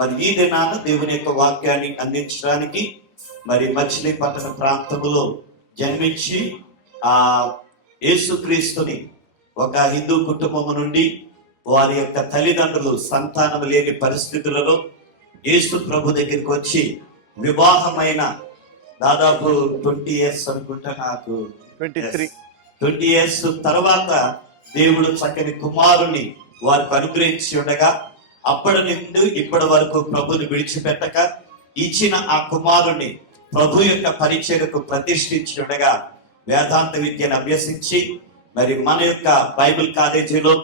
మరి ఈ దినాన దేవుని యొక్క వాక్యాన్ని అందించడానికి మరి మచిలీపట్నం ప్రాంతంలో జన్మించి యేసుక్రీస్తుని ఒక హిందూ కుటుంబం నుండి వారి యొక్క తల్లిదండ్రులు సంతానం లేని పరిస్థితులలో యేసు ప్రభు దగ్గరికి వచ్చి వివాహమైన దాదాపు 20 years అనుకుంటా, నాకు 20 years తర్వాత దేవుడు చక్కని కుమారుని వారికి అనుగ్రహించి ఉండగా అప్పటి నుండి ఇప్పటి వరకు ప్రభుని విడిచిపెట్టక ఇచ్చిన ఆ కుమారుని ప్రభు యొక్క పరిచర్యకు ప్రతిష్ఠించి ఉండగా వేదాంత విద్యను అభ్యసించి మరి మన యొక్క బైబిల్ కాలేజీలో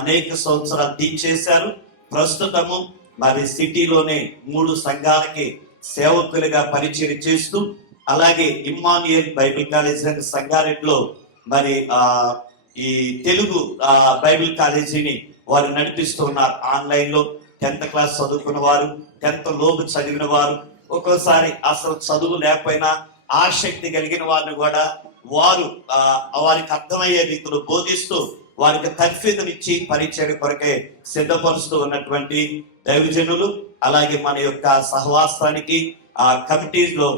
అనేక సంవత్సరాలు టీచ్ చేశారు. ప్రస్తుతము మరి సిటీలోనే 3 సంఘాలకి సేవకులుగా పరిచయం చేస్తూ, అలాగే ఇమ్మానుయేల్ బైబిల్ కాలేజీ అనే సంగారెడ్డిలో మరి ఈ తెలుగు బైబిల్ కాలేజీని వారు నడిపిస్తూ ఉన్నారు. ఆన్లైన్ లో 10th క్లాస్ చదువుకున్న వారు, 10th లోపు చదివిన వారు, ఒక్కోసారి అసలు చదువు లేకపోయినా ఆసక్తి కలిగిన వారిని కూడా వారు వారికి అర్థమయ్యే రీతిలో బోధిస్తూ వారికి తర్ఫీదునిచ్చి పరిచర్య కొరకే సిద్ధపరుస్తూ ఉన్నటువంటి దైవజనులు, అలాగే మన యొక్క సహవాసానికి ఆ కమిటీలో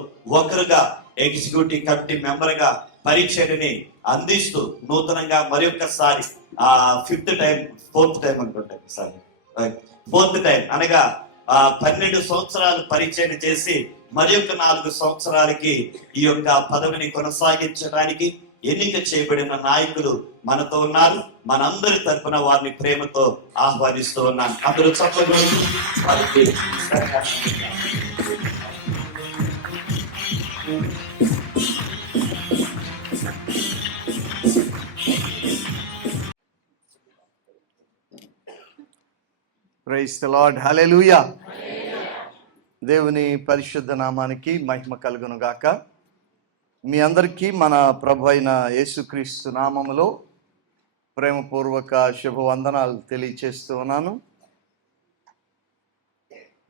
ఒకరుగా ఎగ్జిక్యూటివ్ కమిటీ మెంబర్ గా పరిచర్యని అందిస్తూ నూతనంగా మరి ఒక్కసారి 4th టైం అనుకుంటాను సార్, 4th టైం అనగా 12 సంవత్సరాలు పరిచయం చేసి మరి యొక్క 4 సంవత్సరాలకి ఈ యొక్క పదవిని కొనసాగించడానికి ఎన్నిక చేయబడిన నాయకులు మనతో ఉన్నారు. మనందరి తరపున వారిని ప్రేమతో ఆహ్వానిస్తూ ఉన్నాను. అందరూ చప్పట్లు వారికి ప్రైజ్ ది లార్డ్, హల్లెలూయా. దేవుని పరిశుద్ధ నామానికి మహిమ కలుగును గాక. మీ అందరికీ మన ప్రభు అయిన యేసుక్రీస్తు నామములో ప్రేమపూర్వక శుభవందనాలు తెలియచేస్తూ ఉన్నాను.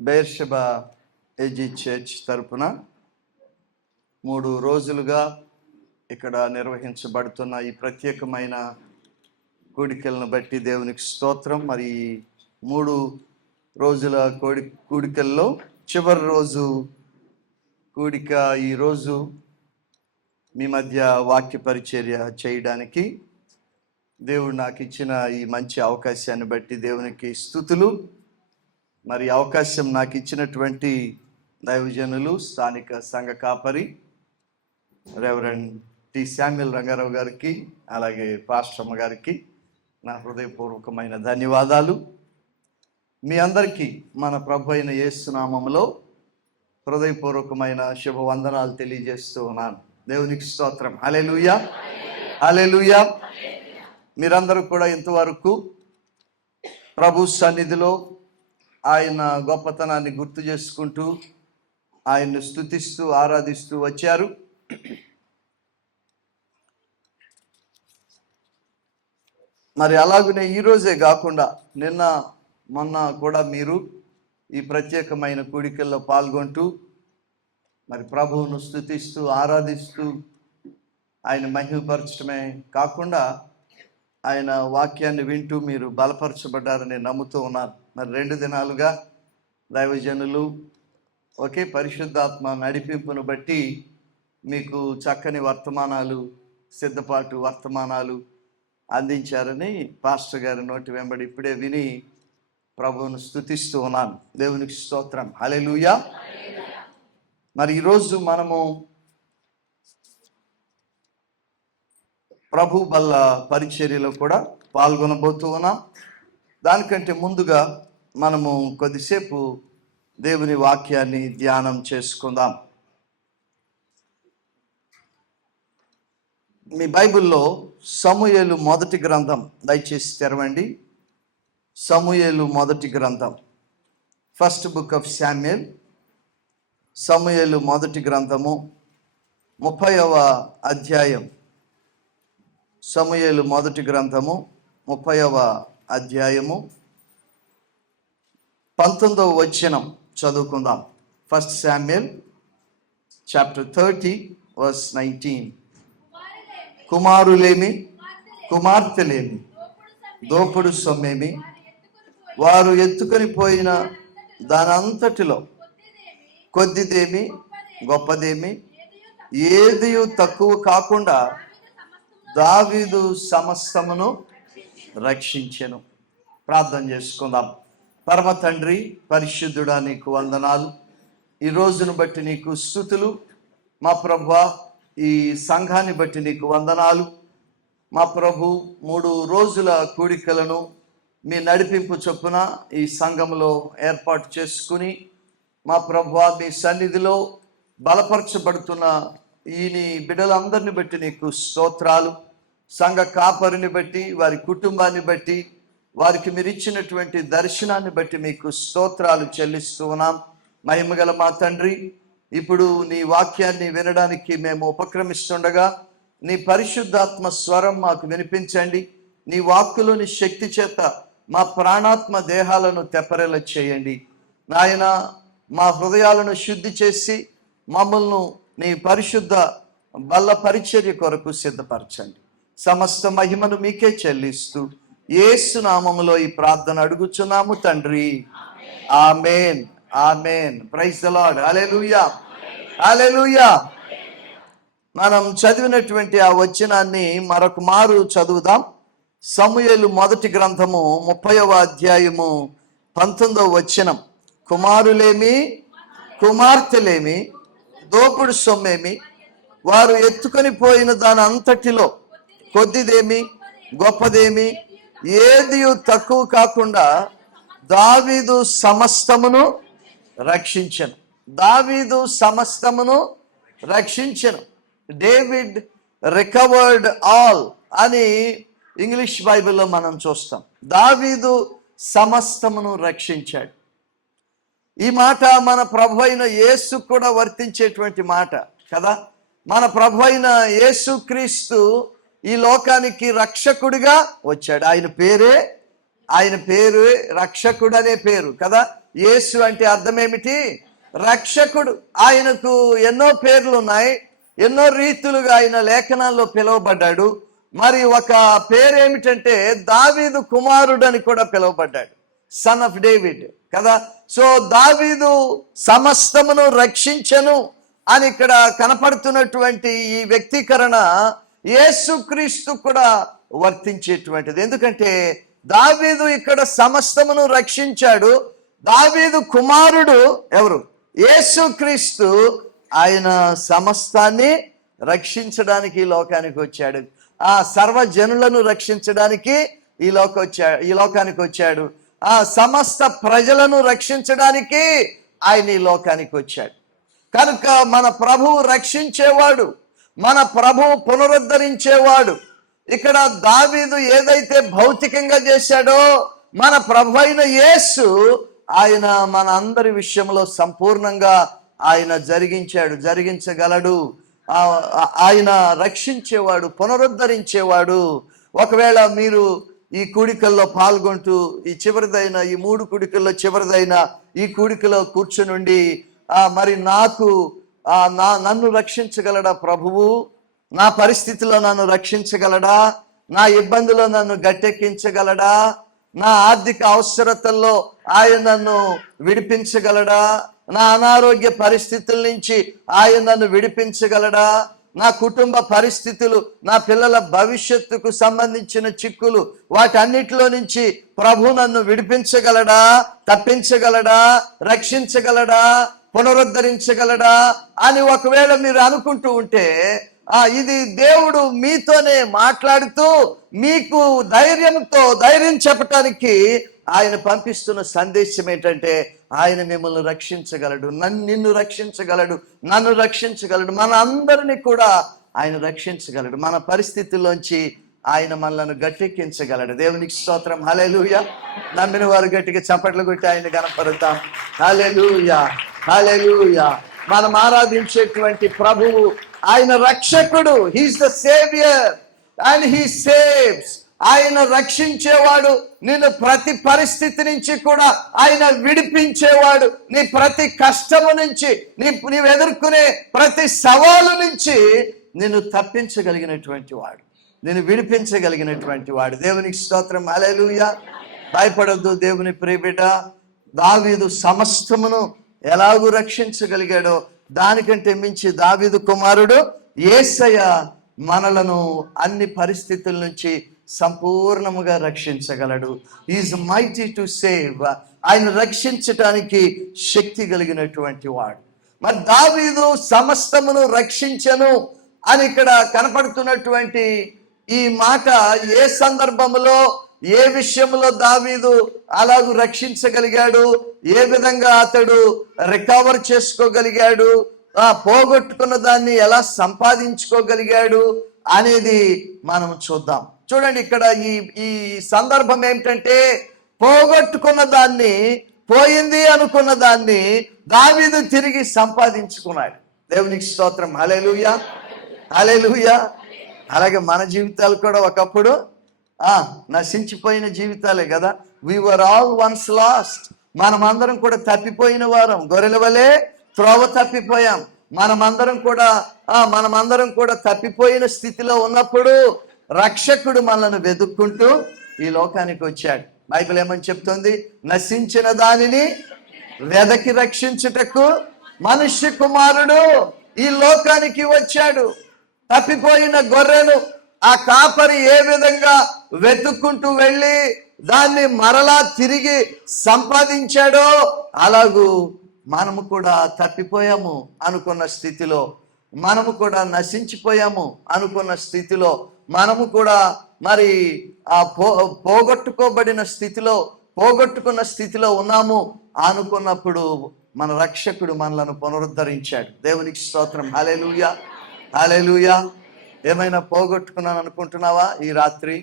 బెర్షెబా ఏజీ చర్చ్ తరపున 3 రోజులుగా ఇక్కడ నిర్వహించబడుతున్న ఈ ప్రత్యేకమైన కూడికలను బట్టి దేవునికి స్తోత్రం. మరి 3 రోజుల కూడికల్లో చివరి రోజు కూడిక ఈరోజు మీ మధ్య వాక్య పరిచర్య చేయడానికి దేవుడు నాకు ఇచ్చిన ఈ మంచి అవకాశాన్ని బట్టి దేవునికి స్తుతులు. మరి అవకాశం నాకు ఇచ్చినటువంటి దైవజనులు, స్థానిక సంఘ కాపరి రెవరెండ్ టి శామ్యుల్ రంగారావు గారికి, అలాగే పాస్టమ్మ గారికి నా హృదయపూర్వకమైన ధన్యవాదాలు. మీ అందరికీ మన ప్రభు అయిన యేసు నామములో హృదయపూర్వకమైన శుభవందనాలు తెలియజేస్తూ ఉన్నాను. దేవునికి స్తోత్రం, హల్లెలూయా, హల్లెలూయా. మీరందరూ కూడా ఇంతవరకు ప్రభు సన్నిధిలో ఆయన గొప్పతనాన్ని గుర్తు చేసుకుంటూ ఆయన్ను స్తుతిస్తూ ఆరాధిస్తూ వచ్చారు. మరి అలాగనే ఈరోజే కాకుండా నిన్న మొన్న కూడా మీరు ఈ ప్రత్యేకమైన కూడికల్లో పాల్గొంటూ మరి ప్రభువును స్తుతిస్తూ ఆరాధిస్తూ ఆయన మహిమపరచడమే కాకుండా ఆయన వాక్యాన్ని వింటూ మీరు బలపరచబడ్డారని నమ్ముతూ ఉన్నారు. మరి 2 దినాలుగా దైవజనులు ఒకే పరిశుద్ధాత్మ నడిపింపును బట్టి మీకు చక్కని వర్తమానాలు, సిద్ధపాటు వర్తమానాలు అందించారని పాస్టర్ గారి నోటి వెంబడి ఇప్పుడే విని ప్రభువును స్తుతిస్తూ ఉన్నాను. దేవునికి స్తోత్రం, హల్లెలూయా. మరి ఈరోజు మనము ప్రభు బల్ల పరిచర్యలో కూడా పాల్గొనబోతూ ఉన్నాం. దానికంటే ముందుగా మనము కొద్దిసేపు దేవుని వాక్యాన్ని ధ్యానం చేసుకుందాం. మీ బైబిల్లో సమూయేలు మొదటి గ్రంథం దయచేసి తెరవండి. సమూయేలు మొదటి గ్రంథం, ఫస్ట్ బుక్ ఆఫ్ శామ్యుయల్. సమూయేలు మొదటి గ్రంథము 30వ అధ్యాయం. సమూయేలు మొదటి గ్రంథము 30వ అధ్యాయము 19వ వచనం చదువుకుందాం. First Samuel chapter 30 verse 19. కుమారులేమి కుమార్తెలేమి దోపుడు సొమ్మేమి వారు ఎత్తుకొని పోయిన దానంతటిలో కొద్దిదేమి గొప్పదేమి ఏదియు తక్కువ కాకుండా దావీదు సమస్తమును రక్షించెను. ప్రార్థన చేసుకుందాం. పరమ తండ్రి, పరిశుద్ధుడా, నీకు వందనాలు. ఈ రోజును బట్టి నీకు స్తుతులు. మా ప్రభువా, ఈ సంఘాన్ని బట్టి నీకు వందనాలు. మా ప్రభు 3 రోజుల కూడికలను మీ నడిపింపు చొప్పున ఈ సంఘంలో ఏర్పాటు చేసుకుని మా ప్రభువా, మీ సన్నిధిలో బలపరచబడుతున్న ఈ నీ బిడ్డలందరిని బట్టి నీకు స్తోత్రాలు. సంఘ కాపరిని బట్టి, వారి కుటుంబాన్ని బట్టి, వారికి మీరు ఇచ్చినటువంటి దర్శనాన్ని బట్టి మీకు స్తోత్రాలు చెల్లిస్తూ ఉన్నాం. మహిమగల మా తండ్రి, ఇప్పుడు నీ వాక్యాన్ని వినడానికి మేము ఉపక్రమిస్తుండగా నీ పరిశుద్ధాత్మ స్వరం మాకు వినిపించండి. నీ వాక్కులోని శక్తి చేత మా ప్రాణాత్మ దేహాలను తెప్పరెల చేయండి. నాయన, మా హృదయాలను శుద్ధి చేసి మమ్మల్ని నీ పరిశుద్ధ బల్ల పరిచర్య కొరకు సిద్ధపరచండి. సమస్త మహిమను మీకే చెల్లిస్తూ యేసు నామములో ఈ ప్రార్థన అడుగుచున్నాము తండ్రి. ఆమేన్, ఆమేన్. Praise the Lord. హల్లెలూయా, హల్లెలూయా. మనం చదివినటువంటి ఆ వచనాన్ని మరొక మారు చదువుదాం. సమూయేలు మొదటి గ్రంథము 30వ అధ్యాయము 19వ వచనం. కుమారులేమి కుమార్తెలేమి దోపుడు సొమ్మేమి వారు ఎత్తుకొని పోయిన దాని అంతటిలో కొద్దిదేమి గొప్పదేమి ఏదియు తక్కువ కాకుండా దావీదు సమస్తమును రక్షించెను. దావీదు సమస్తమును రక్షించెను. డేవిడ్ రికవర్డ్ ఆల్ అని ఇంగ్లీష్ బైబిల్లో మనం చూస్తాం. దావీదు సమస్తమును రక్షించాడు. ఈ మాట మన ప్రభు అయిన యేసు కూడా వర్తించేటువంటి మాట కదా. మన ప్రభు అయిన యేసుక్రీస్తు ఈ లోకానికి రక్షకుడిగా వచ్చాడు. ఆయన పేరు రక్షకుడు అనే పేరు కదా. యేసు అంటే అర్థం ఏమిటి? రక్షకుడు. ఆయనకు ఎన్నో పేర్లు ఉన్నాయి, ఎన్నో రీతులుగా ఆయన లేఖనాల్లో పిలువబడ్డాడు. మరి ఒక పేరు ఏమిటంటే దావీదు కుమారుడు అని కూడా పిలువబడ్డాడు, సన్ ఆఫ్ డేవిడ్ కదా. సో దావీదు సమస్తమును రక్షించెను అని ఇక్కడ కనపడుతున్నటువంటి ఈ వ్యక్తీకరణ యేసుక్రీస్తు కూడా వర్తించేటువంటిది. ఎందుకంటే దావీదు ఇక్కడ సమస్తమును రక్షించాడు. దావీదు కుమారుడు ఎవరు? యేసుక్రీస్తు. ఆయన సమస్తాన్ని రక్షించడానికి ఈ లోకానికి వచ్చాడు. ఆ సర్వజనులను రక్షించడానికి ఈ లోకానికి వచ్చాడు. ఆ సమస్త ప్రజలను రక్షించడానికి ఆయన ఈ లోకానికి వచ్చాడు. కనుక మన ప్రభువు రక్షించేవాడు, మన ప్రభువు పునరుద్ధరించేవాడు. ఇక్కడ దావీదు ఏదైతే భౌతికంగా చేశాడో మన ప్రభు అయిన యేసు ఆయన మన అందరి విషయంలో సంపూర్ణంగా ఆయన జరిగించగలడు. ఆయన రక్షించేవాడు, పునరుద్ధరించేవాడు. ఒకవేళ మీరు ఈ కూడికల్లో పాల్గొంటూ ఈ 3 కూడికల్లో చివరిదైన ఈ కూడికలో కూర్చునుండి మరి నన్ను రక్షించగలడా ప్రభువు? నా పరిస్థితిలో నన్ను రక్షించగలడా? నా ఇబ్బందిలో నన్ను గట్టెక్కించగలడా? నా ఆర్థిక అవసరతల్లో ఆయన నన్ను విడిపించగలడా? నా అనారోగ్య పరిస్థితుల నుంచి ఆయన నన్ను విడిపించగలడా? నా కుటుంబ పరిస్థితులు, నా పిల్లల భవిష్యత్తుకు సంబంధించిన చిక్కులు, వాటన్నిటిలో నుంచి ప్రభు నన్ను విడిపించగలడా? తప్పించగలడా? రక్షించగలడా? పునరుద్ధరించగలడా అని ఒకవేళ మీరు అనుకుంటూ ఉంటే ఇది దేవుడు మీతోనే మాట్లాడుతూ మీకు ధైర్యం చెప్పటానికి ఆయన పంపిస్తున్న సందేశం ఏంటంటే ఆయన మిమ్మల్ని రక్షించగలడు, నిన్ను రక్షించగలడు, నన్ను రక్షించగలడు, మన అందరినీ కూడా ఆయన రక్షించగలడు. మన పరిస్థితుల్లోంచి ఆయన మనలను గట్టెక్కించగలడు. దేవునికి స్తోత్రం. హల్లెలూయా. నమ్మిన వారు గట్టిగా చప్పట్లు కొట్టి ఆయన కనపరుద్దాం. హల్లెలూయా, హల్లెలూయా. మనం ఆరాధించేటువంటి ప్రభువు ఆయన రక్షకుడు. He's the saviour and he saves. ఆయన రక్షించేవాడు. నిన్ను ప్రతి పరిస్థితి నుంచి కూడా ఆయన విడిపించేవాడు. నీ ప్రతి కష్టము నుంచి, నీవు ఎదుర్కొనే ప్రతి సవాలు నుంచి నిన్ను తప్పించగలిగినటువంటి వాడు, నిన్ను విడిపించగలిగినటువంటి వాడు. దేవునికి స్తోత్రం. హల్లెలూయా. భయపడొద్దు దేవుని ప్రియబిడ్డ. దావీదు సమస్తమును ఎలాగూ రక్షించగలిగాడో దానికంటే మించి దావీదు కుమారుడు యేసయ్య మనలను అన్ని పరిస్థితుల నుంచి సంపూర్ణముగా రక్షించగలడు. Is mighty to save. ఆయన రక్షించటానికి శక్తి కలిగినటువంటి వాడు. మరి దావీదు సమస్తమును రక్షించను అని ఇక్కడ కనపడుతున్నటువంటి ఈ మాట ఏ సందర్భంలో, ఏ విషయంలో దావీదు అలాగూ రక్షించగలిగాడు, ఏ విధంగా అతడు రికవర్ చేసుకోగలిగాడు, పోగొట్టుకున్న దాన్ని ఎలా సంపాదించుకోగలిగాడు అనేది మనం చూద్దాం. చూడండి, ఇక్కడ ఈ సందర్భం ఏమిటంటే, పోగొట్టుకున్న దాన్ని, పోయింది అనుకున్న దాన్ని దావీదు తిరిగి సంపాదించుకున్నాడు. దేవునికి స్తోత్రం. హల్లెలూయా, హల్లెలూయా. అలాగే మన జీవితాలు కూడా ఒకప్పుడు నశించిపోయిన జీవితాలే కదా. వి వర్ ఆల్ వన్స్ లాస్ట్. మనమందరం కూడా తప్పిపోయిన వారం, గొర్రెల వలె త్రోవ తప్పిపోయాం. మనమందరం కూడా తప్పిపోయిన స్థితిలో ఉన్నప్పుడు రక్షకుడు మనల్ని వెతుక్కుంటూ ఈ లోకానికి వచ్చాడు. బైబిల్ ఏమని చెప్తుంది? నశించిన దానిని వెదకి రక్షించుటకు మనుష్య కుమారుడు ఈ లోకానికి వచ్చాడు. తప్పిపోయిన గొర్రెను ఆ కాపరి ఏ విధంగా వెతుక్కుంటూ వెళ్ళి దాన్ని మరలా తిరిగి సంపాదించాడో, అలాగూ మనము కూడా తప్పిపోయాము అనుకున్న స్థితిలో, మనము కూడా నశించిపోయాము అనుకున్న స్థితిలో, మనము కూడా మరి ఆ పోగొట్టుకోబడిన స్థితిలో, పోగొట్టుకున్న స్థితిలో ఉన్నాము అనుకున్నప్పుడు మన రక్షకుడు మనలను పునరుద్ధరించాడు. దేవునికి స్తోత్రం. హల్లెలూయా, హల్లెలూయా. ఏమైనా పోగొట్టుకున్నాను అనుకుంటున్నావా? ఈ రాత్రి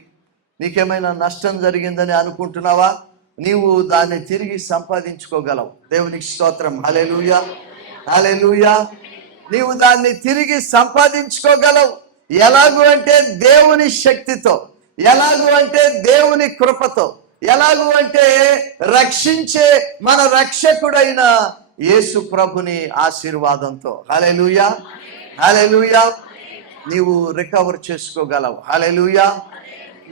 నీకేమైనా నష్టం జరిగిందని అనుకుంటున్నావా? నీవు దాన్ని తిరిగి సంపాదించుకోగలవు. దేవునికి స్తోత్రం. హల్లెలూయా, హల్లెలూయా. నీవు దాన్ని తిరిగి సంపాదించుకోగలవు. ఎలాగూ అంటే దేవుని శక్తితో, ఎలాగూ అంటే దేవుని కృపతో, ఎలాగూ అంటే రక్షించే మన రక్షకుడైన యేసు ప్రభుని ఆశీర్వాదంతో. హల్లెలూయా, హల్లెలూయా. నీవు రికవర్ చేసుకోగలవు. హల్లెలూయా.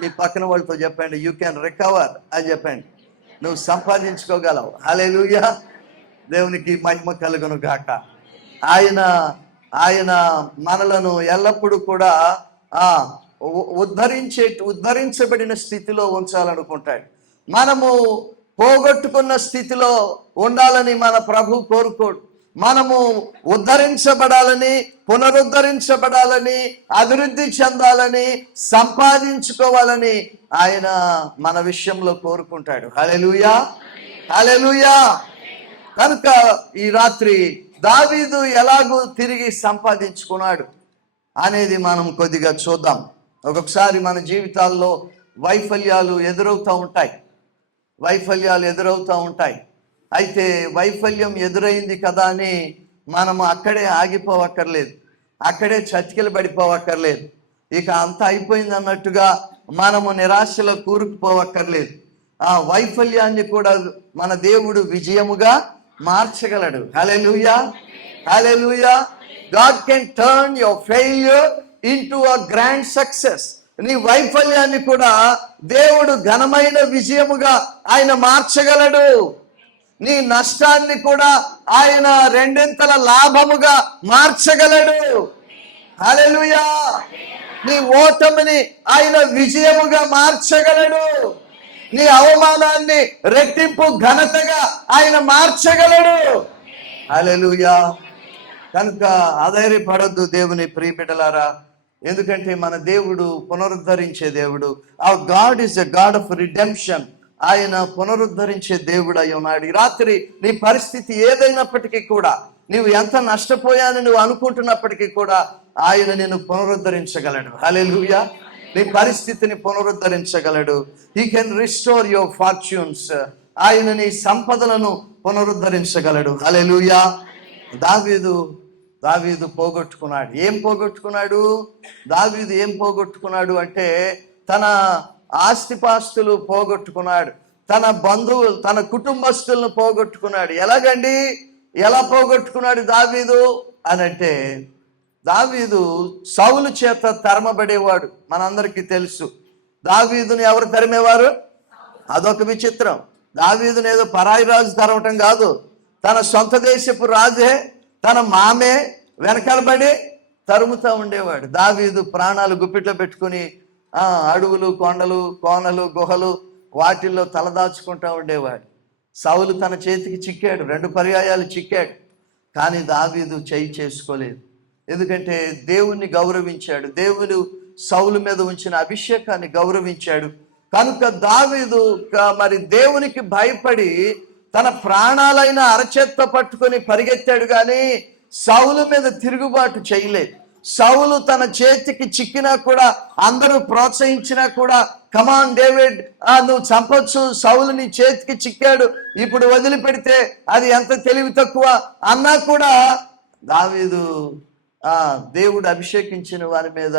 మీ పక్కన వాళ్ళతో చెప్పండి, యూ క్యాన్ రికవర్ అని చెప్పండి. నువ్వు సంపాదించుకోగలవు. హల్లెలూయా. దేవునికి మహిమ కలుగును గాక. ఆయన మనలను ఎల్లప్పుడూ కూడా ఉద్ధరించబడిన స్థితిలో ఉంచాలనుకుంటాడు. మనము పోగొట్టుకున్న స్థితిలో ఉండాలని మన ప్రభు కోరుకోడు. మనము ఉద్ధరించబడాలని, పునరుద్ధరించబడాలని, అభివృద్ధి చెందాలని, సంపాదించుకోవాలని ఆయన మన విషయంలో కోరుకుంటాడు. హల్లెలూయా, హల్లెలూయా. కనుక ఈ రాత్రి దావీదు ఎలాగూ తిరిగి సంపాదించుకున్నాడు అనేది మనం కొద్దిగా చూద్దాం. ఒక్కొక్కసారి మన జీవితాల్లో వైఫల్యాలు ఎదురవుతూ ఉంటాయి. అయితే వైఫల్యం ఎదురైంది కదా అని మనము అక్కడే ఆగిపోవక్కర్లేదు, అక్కడే చతికిలు పడిపోవక్కర్లేదు, ఇక అంత అయిపోయింది అన్నట్టుగా మనము నిరాశలో కూరుకుపోవక్కర్లేదు. ఆ వైఫల్యాన్ని కూడా మన దేవుడు విజయముగా మార్చగలడు. హల్లెలూయా, హల్లెలూయా. God can turn your failure into a grand success. నీ వైఫల్యాన్ని కూడా దేవుడు ఘనమైన విజయముగా ఆయన మార్చగలడు. నీ నష్టాన్ని కూడా ఆయన రెండింతల లాభముగా మార్చగలడు. హల్లెలూయా. నీ ఓటమిని ఆయన విజయముగా మార్చగలడు. నీ అవమానాన్ని రెట్టింపు ఘనతగా ఆయన మార్చగలడు. హల్లెలూయా. కనుక అధైర్యపడొద్దు దేవుని ప్రియబిడ్డలారా. ఎందుకంటే మన దేవుడు పునరుద్ధరించే దేవుడు. Hour God is a God of redemption. ఆయన పునరుద్ధరించే దేవుడు అయి ఉన్నాడు. ఈ రాత్రి నీ పరిస్థితి ఏదైనప్పటికీ కూడా, నీవు ఎంత నష్టపోయానని నువ్వు అనుకుంటున్నప్పటికీ కూడా ఆయన నిన్ను పునరుద్ధరించగలడు. హల్లెలూయా. నీ పరిస్థితిని పునరుద్ధరించగలడు. He can restore your fortunes. ఆయన నీ సంపదలను పునరుద్ధరించగలడు. హల్లెలూయా. దావీదు పోగొట్టుకున్నాడు. ఏం పోగొట్టుకున్నాడు? దావీదు ఏం పోగొట్టుకున్నాడు అంటే తన ఆస్తిపాస్తులు పోగొట్టుకున్నాడు, తన బంధువులు, తన కుటుంబస్తులను పోగొట్టుకున్నాడు. ఎలాగండి, ఎలా పోగొట్టుకున్నాడు దావీదు అనంటే, దావీదు సౌలు చేత తరమబడేవాడు. మనందరికీ తెలుసు. దావీదుని ఎవరు తరిమేవారు? అదొక విచిత్రం. దావీదును ఏదో పరాయి రాజు తరవటం కాదు, తన సొంత దేశపు రాజే తన మామే వెనకాలబడి తరుముతూ ఉండేవాడు. దావీదు ప్రాణాలు గుప్పిట్లో పెట్టుకుని అడవులు, కొండలు, కోనలు, గుహలు వాటిల్లో తలదాచుకుంటూ ఉండేవాడు. సౌలు తన చేతికి చిక్కాడు, 2 పర్యాయాలు చిక్కాడు. కానీ దావీదు చేయి చేసుకోలేదు. ఎందుకంటే దేవుణ్ణి గౌరవించాడు, దేవుడు సౌలు మీద ఉంచిన అభిషేకాన్ని గౌరవించాడు. కనుక దావీదు మరి దేవునికి భయపడి తన ప్రాణాలైన అరచేత్తో పట్టుకొని పరిగెత్తాడు, కానీ సౌలు మీద తిరుగుబాటు చేయలేదు. సౌలు తన చేతికి చిక్కినా కూడా, అందరూ ప్రోత్సహించినా కూడా, కమాన్ డేవిడ్, నువ్వు చంపొచ్చు, సౌలు నీ చేతికి చిక్కాడు, ఇప్పుడు వదిలిపెడితే అది ఎంత తెలివి తక్కువ అన్నా కూడా దావీదు దేవుడు అభిషేకించిన వారి మీద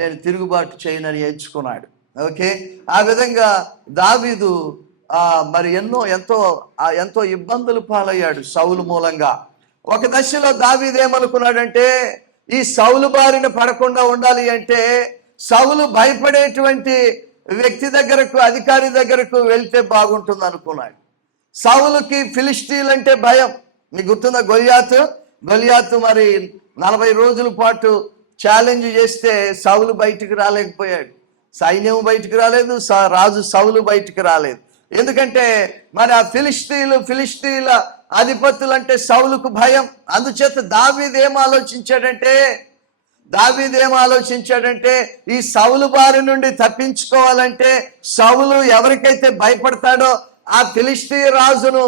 నేను తిరుగుబాటు చేయనని ఎంచుకున్నాడు. ఓకే, ఆ విధంగా దావీదు మరి ఎంతో ఇబ్బందులు పాలయ్యాడు సౌలు మూలంగా. ఒక దశలో దావీదు ఏమనుకున్నాడంటే, ఈ సౌలు బారిన పడకుండా ఉండాలి అంటే సౌలు భయపడేటువంటి వ్యక్తి దగ్గరకు, అధికారి దగ్గరకు వెళ్తే బాగుంటుంది అనుకున్నాడు. సౌలుకి ఫిలిష్తీయులు అంటే భయం. మీకు గుర్తుందా? గొలియాతు మరి 40 రోజుల పాటు ఛాలెంజ్ చేస్తే సౌలు బయటికి రాలేకపోయాడు. సైన్యం బయటికి రాలేదు, రాజు సౌలు బయటికి రాలేదు. ఎందుకంటే మరి ఆ ఫిలిష్తీయుల అధిపతులు అంటే సౌలుకు భయం. అందుచేత దావీదు ఏం ఆలోచించాడంటే ఈ సౌలు బారి నుండి తప్పించుకోవాలంటే సౌలు ఎవరికైతే భయపడతాడో ఆ ఫిలిష్తీయ రాజును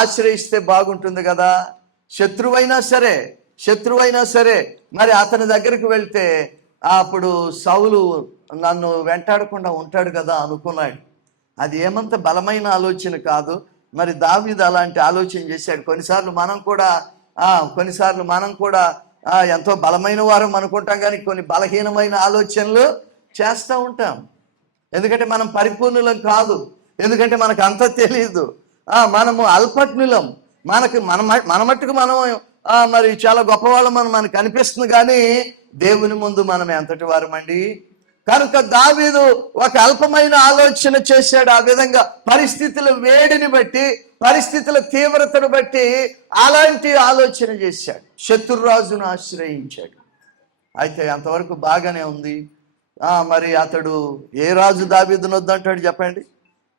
ఆశ్రయిస్తే బాగుంటుంది కదా. శత్రువైనా సరే మరి అతని దగ్గరికి వెళ్తే అప్పుడు సౌలు నన్ను వెంటాడకుండా ఉంటాడు కదా అనుకున్నాడు. అది ఏమంత బలమైన ఆలోచన కాదు. మరి దావీదు అలాంటి ఆలోచన చేశాడు. కొన్నిసార్లు మనం కూడా ఎంతో బలమైన వారం అనుకుంటాం, కానీ కొన్ని బలహీనమైన ఆలోచనలు చేస్తూ ఉంటాం. ఎందుకంటే మనం పరిపూర్ణులం కాదు, ఎందుకంటే మనకు అంత తెలియదు. మనము అల్పజ్ఞులం. మన మట్టుకు మనం మరి చాలా గొప్పవాళ్ళం మనకు అనిపిస్తుంది, కానీ దేవుని ముందు మనం ఎంతటి వారమండి. కనుక దావీదు ఒక అల్పమైన ఆలోచన చేశాడు. ఆ విధంగా పరిస్థితుల వేడిని బట్టి, పరిస్థితుల తీవ్రతను బట్టి అలాంటి ఆలోచన చేశాడు. శత్రురాజును ఆశ్రయించాడు. అయితే అంతవరకు బాగానే ఉంది. మరి అతడు ఏ రాజు దావీదును వద్దంటాడు చెప్పండి?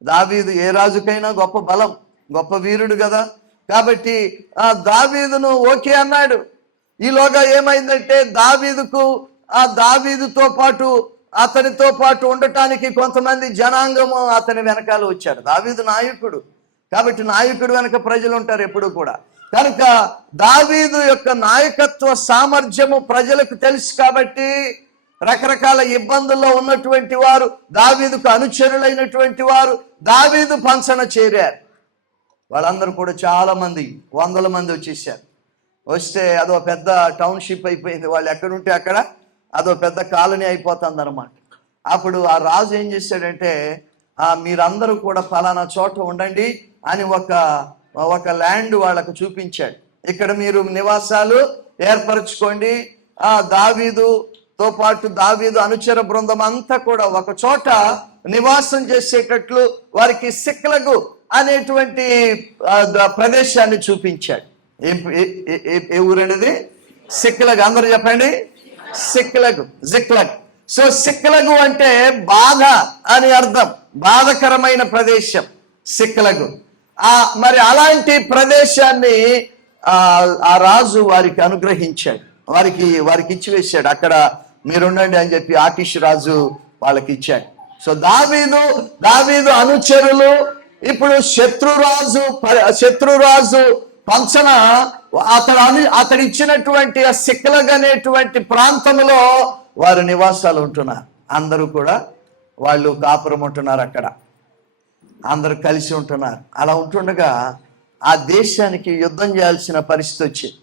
దావీదు ఏ రాజుకైనా గొప్ప బలం, గొప్ప వీరుడు కదా. కాబట్టి దావీదును ఓకే అన్నాడు. ఈలోగా ఏమైందంటే దావీదుతో పాటు అతనితో పాటు ఉండటానికి కొంతమంది జనాంగము అతని వెనకాల వచ్చారు. దావీదు నాయకుడు కాబట్టి నాయకుడు వెనక ప్రజలు ఉంటారు ఎప్పుడు కూడా. కనుక దావీదు యొక్క నాయకత్వ సామర్థ్యము ప్రజలకు తెలుసు కాబట్టి రకరకాల ఇబ్బందుల్లో ఉన్నటువంటి వారు, దావీదుకు అనుచరులైనటువంటి వారు దావీదు పంచన చేరారు. వాళ్ళందరూ కూడా చాలా మంది, 100 మంది వచ్చేసారు. వస్తే అదో పెద్ద టౌన్షిప్ అయిపోయింది. వాళ్ళు ఎక్కడుంటే అక్కడ అదో పెద్ద కాలనీ అయిపోతుంది అనమాట. అప్పుడు ఆ రాజు ఏం చేశాడంటే, మీరందరూ కూడా ఫలానా చోట ఉండండి అని ఒక ల్యాండ్ వాళ్ళకు చూపించాడు. ఇక్కడ మీరు నివాసాలు ఏర్పరచుకోండి. దావీదుతో పాటు దావీదు అనుచర బృందం అంతా కూడా ఒక చోట నివాసం చేసేటట్లు వారికి సిక్లగు అనేటువంటి ప్రదేశాన్ని చూపించాడు. ఏ ఊరనేది? సిక్లగ్. అందరూ చెప్పండి, జిక్లగ్. సో సిక్లగు అంటే బాధ అని అర్థం, బాధకరమైన ప్రదేశం సిక్లగు. మరి అలాంటి ప్రదేశాన్ని ఆ రాజు వారికి అనుగ్రహించాడు, వారికి ఇచ్చివేశాడు. అక్కడ మీరుండండి అని చెప్పి ఆకిష్ రాజు వాళ్ళకి ఇచ్చాడు. సో దావీదు అనుచరులు ఇప్పుడు శత్రురాజు పంచన అతడు ఇచ్చినటువంటి ఆ సిక్లగ్ అనేటువంటి ప్రాంతంలో వారు నివాసాలు ఉంటున్నారు. అందరూ కూడా వాళ్ళు కాపురం ఉంటున్నారు, అక్కడ అందరూ కలిసి ఉంటున్నారు. అలా ఉంటుండగా ఆ దేశానికి యుద్ధం చేయాల్సిన పరిస్థితి వచ్చింది.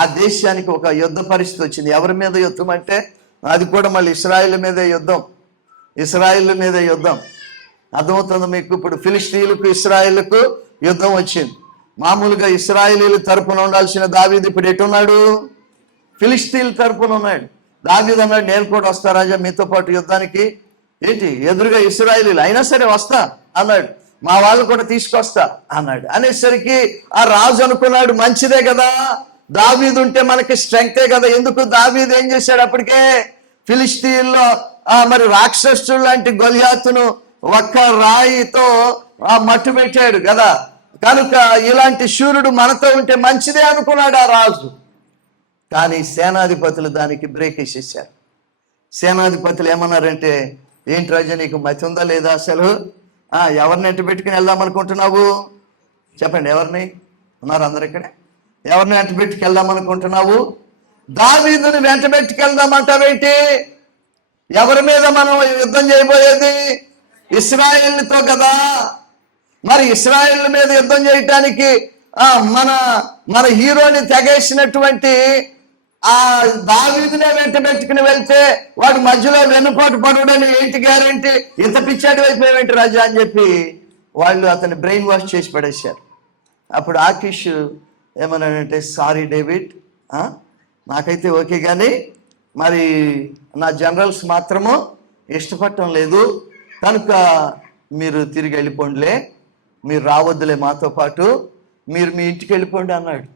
ఆ దేశానికి ఒక యుద్ధ పరిస్థితి వచ్చింది. ఎవరి మీద యుద్ధం అంటే అది కూడా మళ్ళీ ఇశ్రాయేలు మీదే యుద్ధం. అర్థమవుతుంది మీకు? ఇప్పుడు ఫిలిష్తీయులకు ఇశ్రాయేలుకు యుద్ధం వచ్చింది. మామూలుగా ఇశ్రాయేలీల తరపున ఉండాల్సిన దావీదు ఇప్పుడు ఎటున్నాడు? ఫిలిష్తీయుల తరపున ఉన్నాడు. దావీదు అన్నాడు, నేను కూడా వస్తా రాజా మీతో పాటు యుద్ధానికి. ఏంటి ఎదురుగా ఇశ్రాయేలీలు అయినా సరే వస్తా అన్నాడు. మా వాళ్ళు కూడా తీసుకొస్తా అన్నాడు. అనేసరికి ఆ రాజు అనుకున్నాడు, మంచిదే కదా, దావీదు ఉంటే మనకి స్ట్రెంగ్తే కదా. ఎందుకు దావీదు ఏం చేశాడు, అప్పటికే ఫిలిష్తీయుల్లో మరి రాక్షసుడు లాంటి గొలియాతును ఒక్క రాయితో మట్టు పెట్టాడు కదా. కనుక ఇలాంటి శూరుడు మనతో ఉంటే మంచిదే అనుకున్నాడు ఆ రాజు. కానీ సేనాధిపతులు దానికి బ్రేక్ వేసేసారు. సేనాధిపతులు ఏమన్నారంటే, ఏంటి రాజా నీకు మతి ఉందా లేదా, అసలు ఎవరిని ఎంట పెట్టుకుని వెళ్దాం అనుకుంటున్నావు, చెప్పండి, ఎవరిని ఉన్నారు అందరు ఇక్కడే, ఎవరిని వెంట పెట్టుకు వెళ్దాం అనుకుంటున్నావు, దావీదుని వెంట పెట్టుకెళ్దామంటావేంటి, ఎవరి మీద మనం యుద్ధం చేయబోయేది, ఇశ్రాయేలుతో కదా. మరి ఇశ్రాయేల్ మీద యుద్ధం చేయటానికి మన హీరోని తెగేసినటువంటి ఆ దావీదునే వెంట పెట్టుకుని వెళ్తే వాడు మధ్యలో వెన్నుపాటు పడుడని ఏంటి గ్యారంటీ, ఇంత పిచ్చాడు అయిపోయేంటి రాజా అని చెప్పి వాళ్ళు అతన్ని బ్రెయిన్ వాష్ చేసి పడేశారు. అప్పుడు ఆకీష్ ఏమన్నాడంటే, సారీ డేవిడ్, నాకైతే ఓకే, కానీ మరి నా జనరల్స్ మాత్రము ఇష్టపడటం లేదు, కనుక మీరు తిరిగి వెళ్ళిపోండిలే, మీరు రావద్దులే మాతో పాటు, మీరు మీ ఇంటికి వెళ్ళిపోండి అన్నాడు.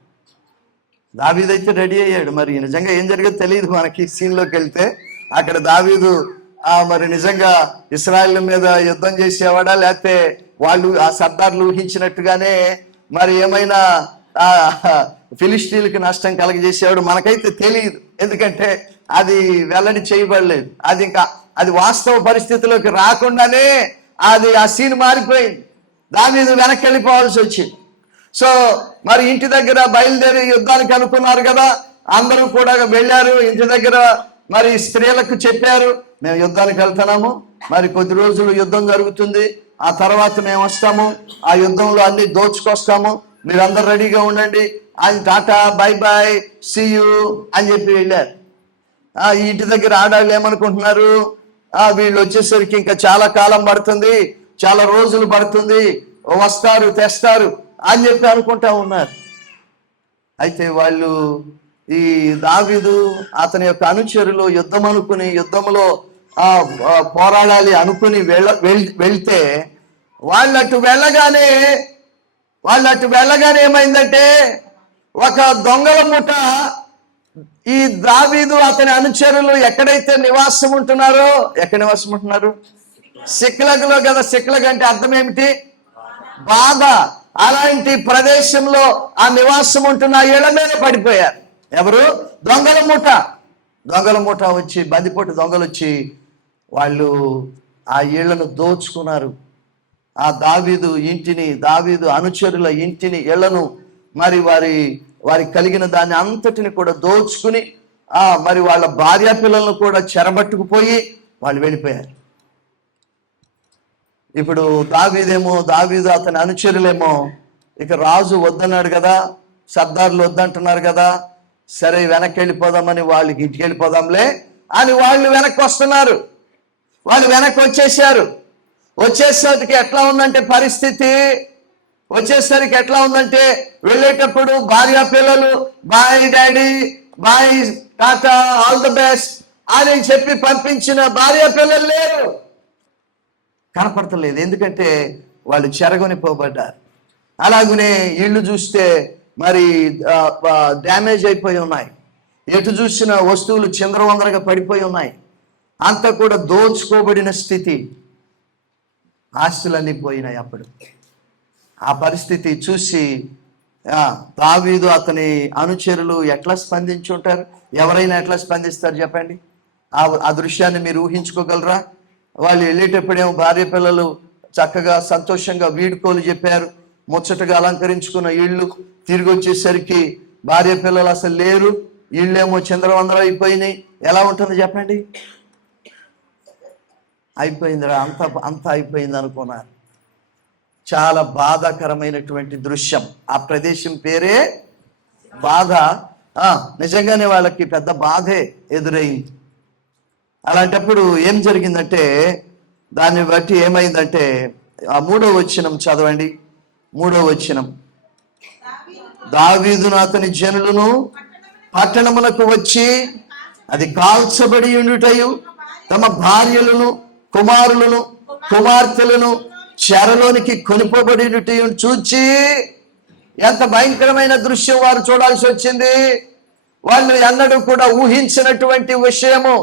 దావీదు అయితే రెడీ అయ్యాడు. మరి నిజంగా ఏం జరిగేదో తెలియదు మనకి. సీన్లోకి వెళ్తే అక్కడ దావీదు మరి నిజంగా ఇశ్రాయేల్ మీద యుద్ధం చేసేవాడా, లేకపోతే వాళ్ళు ఆ సర్దార్లు ఊహించినట్టుగానే మరి ఏమైనా ఫిలిష్తీయులకి నష్టం కలగజేసేవాడు, మనకైతే తెలియదు. ఎందుకంటే అది వెల్లడి చేయబడలేదు. అది వాస్తవ పరిస్థితిలోకి రాకుండానే ఆ సీన్ మారిపోయింది. దావీదు వెనక్కి వెళ్ళిపోవాల్సి వచ్చింది. సో మరి ఇంటి దగ్గర బయలుదేరి యుద్ధానికి అనుకున్నారు కదా, అందరూ కూడా వెళ్ళారు. ఇంటి దగ్గర మరి స్త్రీలకు చెప్పారు, మేము యుద్ధానికి వెళ్తున్నాము, మరి కొద్ది రోజులు యుద్ధం జరుగుతుంది, ఆ తర్వాత మేము వస్తాము, ఆ యుద్ధంలో అన్ని దోచుకొస్తాము, మీరందరూ రెడీగా ఉండండి, ఆయన tata bye bye see you అని చెప్పి వెళ్ళారు. ఈ ఇంటి దగ్గర ఆడాళ్ళు ఏమనుకుంటున్నారు, వీళ్ళు వచ్చేసరికి ఇంకా చాలా కాలం పడుతుంది, చాలా రోజులు పడుతుంది, వస్తారు తెస్తారు అని చెప్పి అనుకుంటా ఉన్నారు. అయితే వాళ్ళు ఈ దావీదు అతని యొక్క అనుచరులు యుద్ధం అనుకుని, యుద్ధంలో పోరాడాలి అనుకుని వెళ్తే వాళ్ళు అటు వెళ్ళగానే ఏమైందంటే, ఒక దొంగల ముఠ ఈ దావీదు అతని అనుచరులు ఎక్కడైతే నివాసం ఉంటున్నారో, ఎక్కడ నివాసం ఉంటున్నారు, సిక్లగ్లో కదా. సిక్లగ్ అంటే అర్థం ఏమిటి, బాధ. అలాంటి ప్రదేశంలో ఆ నివాసం ఉంటున్న ఇళ్ల మీద పడిపోయారు. ఎవరు, దొంగల మూట వచ్చి, బందిపోటు దొంగలు వచ్చి వాళ్ళు ఆ ఇళ్లను దోచుకున్నారు. ఆ దావీదు ఇంటిని, దావీదు అనుచరుల ఇంటిని, ఇళ్లను, మరి వారి కలిగిన దాన్ని అంతటిని కూడా దోచుకుని మరి వాళ్ళ భార్య పిల్లలను కూడా చెరబట్టుకుపోయి వాళ్ళు వెళ్ళిపోయారు. ఇప్పుడు దావీదు అతని అనుచరులేమో, ఇక రాజు వద్దన్నాడు కదా, సర్దార్లు వద్దంటున్నారు కదా, సరే వెనక్కి వెళ్ళిపోదామని, వాళ్ళకి ఇంటికి వెళ్ళిపోదాంలే అని వాళ్ళు వెనక్కి వస్తున్నారు. వాళ్ళు వెనక్కి వచ్చేసరికి ఎట్లా ఉందంటే పరిస్థితి, వెళ్ళేటప్పుడు భార్య పిల్లలు bye daddy, bye tata, all the best అని చెప్పి పంపించిన భార్య పిల్లలు లేరు, కనపడతలేదు. ఎందుకంటే వాళ్ళు చెరగొని పోబడ్డారు. అలాగనే ఇళ్ళు చూస్తే మరి డ్యామేజ్ అయిపోయి ఉన్నాయి, ఎటు చూసిన వస్తువులు చిందరవందరగా పడిపోయి ఉన్నాయి, అంతా కూడా దోచుకోబడిన స్థితి, ఆస్తులన్నీ పోయినాయి. అప్పుడు ఆ పరిస్థితి చూసి దావీదు అతని అనుచరులు ఎట్లా స్పందించి ఉంటారు, ఎవరైనా ఎట్లా స్పందిస్తారు చెప్పండి. ఆ దృశ్యాన్ని మీరు ఊహించుకోగలరా? వాళ్ళు వెళ్ళేటప్పుడేమో భార్య పిల్లలు చక్కగా సంతోషంగా వీడుకోలు చెప్పారు, ముచ్చటగా అలంకరించుకున్న ఇళ్ళు, తిరిగి వచ్చేసరికి భార్య పిల్లలు అసలు లేరు, ఇళ్ళేమో చిందరవందర అయిపోయినాయి. ఎలా ఉంటుంది చెప్పండి? అయిపోయిందిరా, అంత అయిపోయింది అనుకున్నారు. చాలా బాధాకరమైనటువంటి దృశ్యం. ఆ ప్రదేశం పేరే బాధ. నిజంగానే వాళ్ళకి పెద్ద బాధే ఎదురైంది. అలాంటప్పుడు ఏం జరిగిందంటే, దాన్ని బట్టి ఏమైందంటే, ఆ 3వ వచనం చదవండి. 3వ వచనం, దావీదును అతని జనులను పట్టణములకు వచ్చి అది కాల్చబడి ఉండుటయు, తమ భార్యలను, కుమారులను, కుమార్తెలను చెరలోనికి కొనిపోబడి చూచి ఎంత భయంకరమైన దృశ్యం వారు చూడాల్సి వచ్చింది. వాళ్ళు ఎన్నడూ కూడా ఊహించినటువంటి విషయము,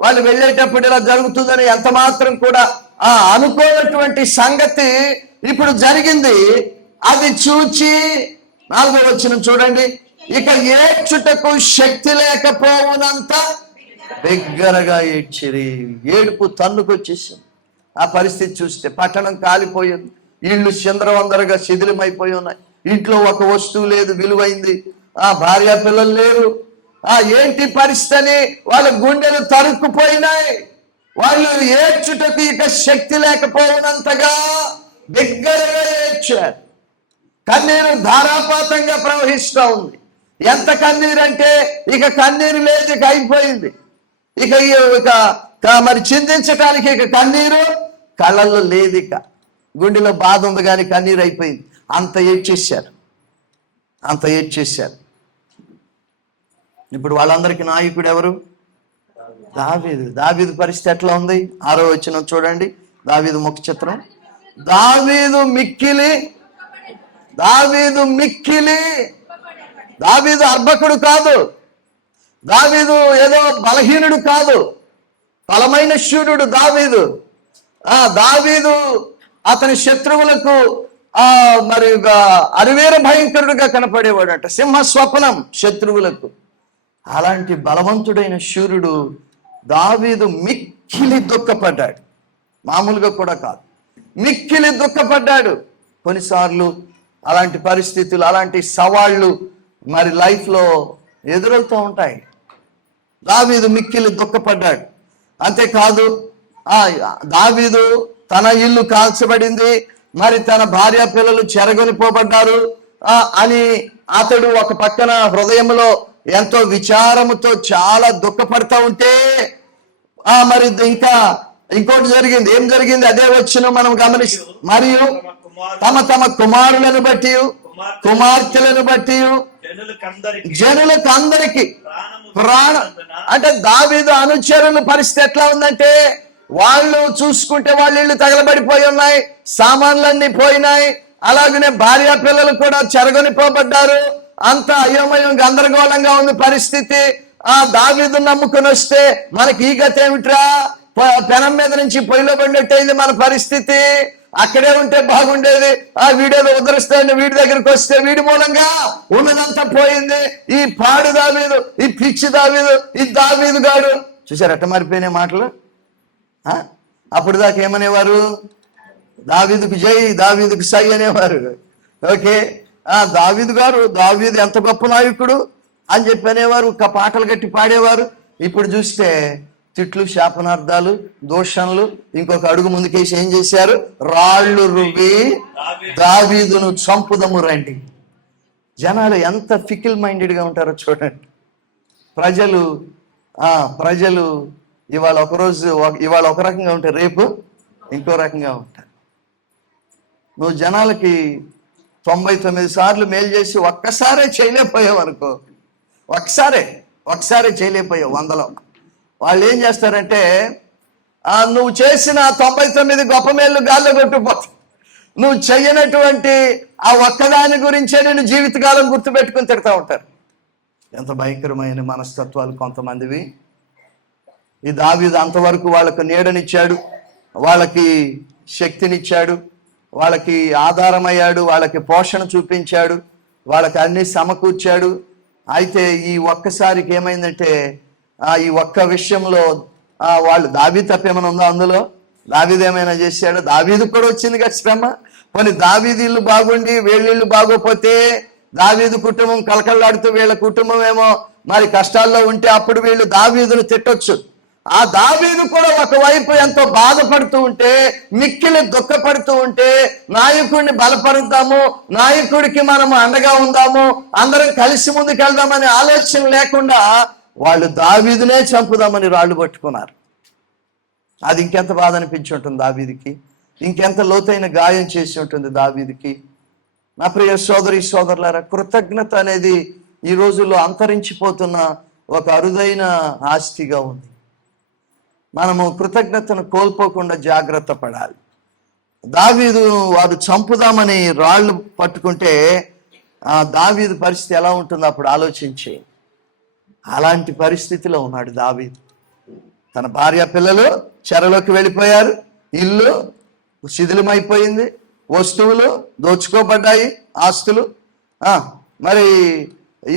వాళ్ళు వెళ్ళేటప్పుడు ఇలా జరుగుతుందని ఎంత మాత్రం కూడా అనుకోనటువంటి సంగతి ఇప్పుడు జరిగింది. అది చూచి 4వ వచనం చూడండి, ఇక ఏడ్చుటకు శక్తి లేకపోవునంత బిగ్గరగా ఏడ్చిరి. ఏడుపు తన్నుకొచ్చేసింది. ఆ పరిస్థితి చూస్తే పట్టణం కాలిపోయింది, ఇళ్ళు చిందరవందరగా శిథిలమైపోయి ఉన్నాయి, ఇంట్లో ఒక వస్తువు లేదు విలువైంది, భార్య పిల్లలు లేరు. ఏంటి పరిస్థితి అని వాళ్ళ గుండెలు తరుక్కుపోయినాయి. వాళ్ళు ఏడ్చుటకు ఇక శక్తి లేకపోయినంతగా బిగ్గరగా ఏడ్చారు. కన్నీరు ధారాపాతంగా ప్రవహిస్తూ ఉంది. ఎంత కన్నీరు అంటే ఇక కన్నీరు లేదు, ఇక అయిపోయింది. ఇక మరి చిందించటానికి ఇక కన్నీరు కళ్ళల్లో లేదు, ఇక గుండెలో బాధ ఉంది కానీ కన్నీరు అయిపోయింది. అంత ఏడ్చేశారు. ఇప్పుడు వాళ్ళందరికీ నాయకుడు ఎవరు? దావీదు. దావీదు పరిస్థితి ఎట్లా ఉంది? 6వ వచనం చూడండి, దావీదు ముఖ చిత్రం. దావీదు మిక్కిలి దావీదు అర్భకుడు కాదు, దావీదు ఏదో బలహీనుడు కాదు, బలమైన శూరుడు దావీదు. దావీదు అతని శత్రువులకు మరి అరివేర భయంకరుడుగా కనపడేవాడట, సింహ స్వప్నం శత్రువులకు. అలాంటి బలవంతుడైన శూరుడు దావీదు మిక్కిలి దుఃఖపడ్డాడు. మామూలుగా కూడా కాదు, మిక్కిలి దుఃఖపడ్డాడు. కొన్నిసార్లు అలాంటి పరిస్థితులు, అలాంటి సవాళ్ళు మరి లైఫ్లో ఎదురవుతూ ఉంటాయి. దావీదు మిక్కిలి దుఃఖపడ్డాడు. అంతేకాదు, దావీదు తన ఇల్లు కాల్చబడింది, మరి తన భార్య పిల్లలు చెరగొనిపోబడ్డారు అని అతడు ఒక పక్కన హృదయంలో ఎంతో విచారముతో చాలా దుఃఖపడతా ఉంటే మరి ఇంకా ఇంకోటి జరిగింది. ఏం జరిగింది? అదే వచ్చిన మనం గమనిస్తాం. మరియు తమ కుమారులను బట్టి కుమార్తెలను బట్టి జనులకు అందరికి ప్రాణం అంటే దావీదు అనుచరుల పరిస్థితి ఎట్లా ఉందంటే, వాళ్ళు చూసుకుంటే వాళ్ళ ఇళ్ళు తగలబడిపోయి ఉన్నాయి, సామాన్లన్నీ పోయినాయి, అలాగనే భార్య పిల్లలు కూడా చెరగొనిపోబడ్డారు. అంత అయోమయం గందరగోళంగా ఉంది పరిస్థితి. దావీదు నమ్ముకుని వస్తే మనకి ఈ గతి ఏమిట్రా, పెనం మీద నుంచి పొయ్యిలో పడినట్టయింది మన పరిస్థితి. అక్కడే ఉంటే బాగుండేది, వీడియోలో ఉదరిస్తాడు, వీడి దగ్గరికి వస్తే వీడి మూలంగా ఉన్నదంతా పోయింది. ఈ పాడు దావీదు, ఈ పిచ్చి దావీదు, ఈ దావీదు గాడు. చూసారు ఎట్ట మారిపోయిన మాటలు. అప్పుడు దాకా ఏమనేవారు? దావీదుకు జై, దావీదుకు సై అనేవారు. ఓకే, దావీదు గారు, దావీదు ఎంత గొప్ప నాయకుడు అని చెప్పి అనేవారు, పాటలు కట్టి పాడేవారు. ఇప్పుడు చూస్తే తిట్లు, శాపనార్థాలు, దోషణలు. ఇంకొక అడుగు ముందుకేసి ఏం చేశారు? రాళ్ళు రువ్వి దావీదును చంపుదము రండి. జనాలు ఎంత ఫికిల్ మైండెడ్గా ఉంటారో చూడండి. ప్రజలు ఇవాళ ఒక రకంగా ఉంటారు, రేపు ఇంకో రకంగా ఉంటారు. నువ్వు జనాలకి 99 సార్లు మేలు చేసి ఒక్కసారే చేయలేకపోయావు అనుకో, ఒకసారే చేయలేకపోయావు 100లో. వాళ్ళు ఏం చేస్తారంటే, నువ్వు చేసిన 99 గొప్ప మేలు గాల్లో కొట్టుకుపోతావు. నువ్వు చెయ్యనటువంటి ఆ ఒక్కదాని గురించే నేను జీవితకాలం గుర్తుపెట్టుకుని తిడతా ఉంటారు. ఎంత భయంకరమైన మనస్తత్వాలు కొంతమందివి. ఈ దావీదు అంతవరకు వాళ్ళకు నీడనిచ్చాడు, వాళ్ళకి శక్తినిచ్చాడు, వాళ్ళకి ఆధారమయ్యాడు, వాళ్ళకి పోషణ చూపించాడు, వాళ్ళకి అన్ని సమకూర్చాడు. అయితే ఈ ఒక్కసారికి ఏమైందంటే, ఈ ఒక్క విషయంలో వాళ్ళు దావీదు తప్పేమైనా ఉందో అందులో? దావీదు ఏమైనా చేశాడు? దావీదు కూడా వచ్చింది కదా శ్రమ. కొన్ని దావీదు ఇల్లు బాగుండి వీళ్ళిళ్ళు బాగోపోతే, దావీదు కుటుంబం కలకల్లాడుతూ వీళ్ళ కుటుంబం ఏమో మరి కష్టాల్లో ఉంటే అప్పుడు వీళ్ళు దావీదును తిట్టొచ్చు. ఆ దావీదు కూడా ఒకవైపు ఎంతో బాధపడుతూ ఉంటే, మిక్కిలి దుఃఖపడుతూ ఉంటే, నాయకుడిని బలపరుద్దాము, నాయకుడికి మనము అండగా ఉందాము, అందరం కలిసి ముందుకెళ్దామనే ఆలోచన లేకుండా వాళ్ళు దావీదునే చంపుదామని రాళ్ళు పట్టుకున్నారు. అది ఇంకెంత బాధ అనిపించి ఉంటుంది దావీదుకి, ఇంకెంత లోతైన గాయం చేసి ఉంటుంది దావీదుకి. నా ప్రియ సోదరి సోదరులారా, కృతజ్ఞత అనేది ఈ రోజుల్లో అంతరించిపోతున్న ఒక అరుదైన ఆస్తిగా ఉంది. మనము కృతజ్ఞతను కోల్పోకుండా జాగ్రత్త పడాలి. దావీదు వారు చంపుదామని రాళ్ళు పట్టుకుంటే ఆ దావీదు పరిస్థితి ఎలా ఉంటుందో అప్పుడు ఆలోచించి, అలాంటి పరిస్థితిలో ఉన్నాడు దావీదు. తన భార్య పిల్లలు చెరలోకి వెళ్ళిపోయారు, ఇల్లు శిథిలమైపోయింది, వస్తువులు దోచుకోబడ్డాయి, ఆస్తులు. మరి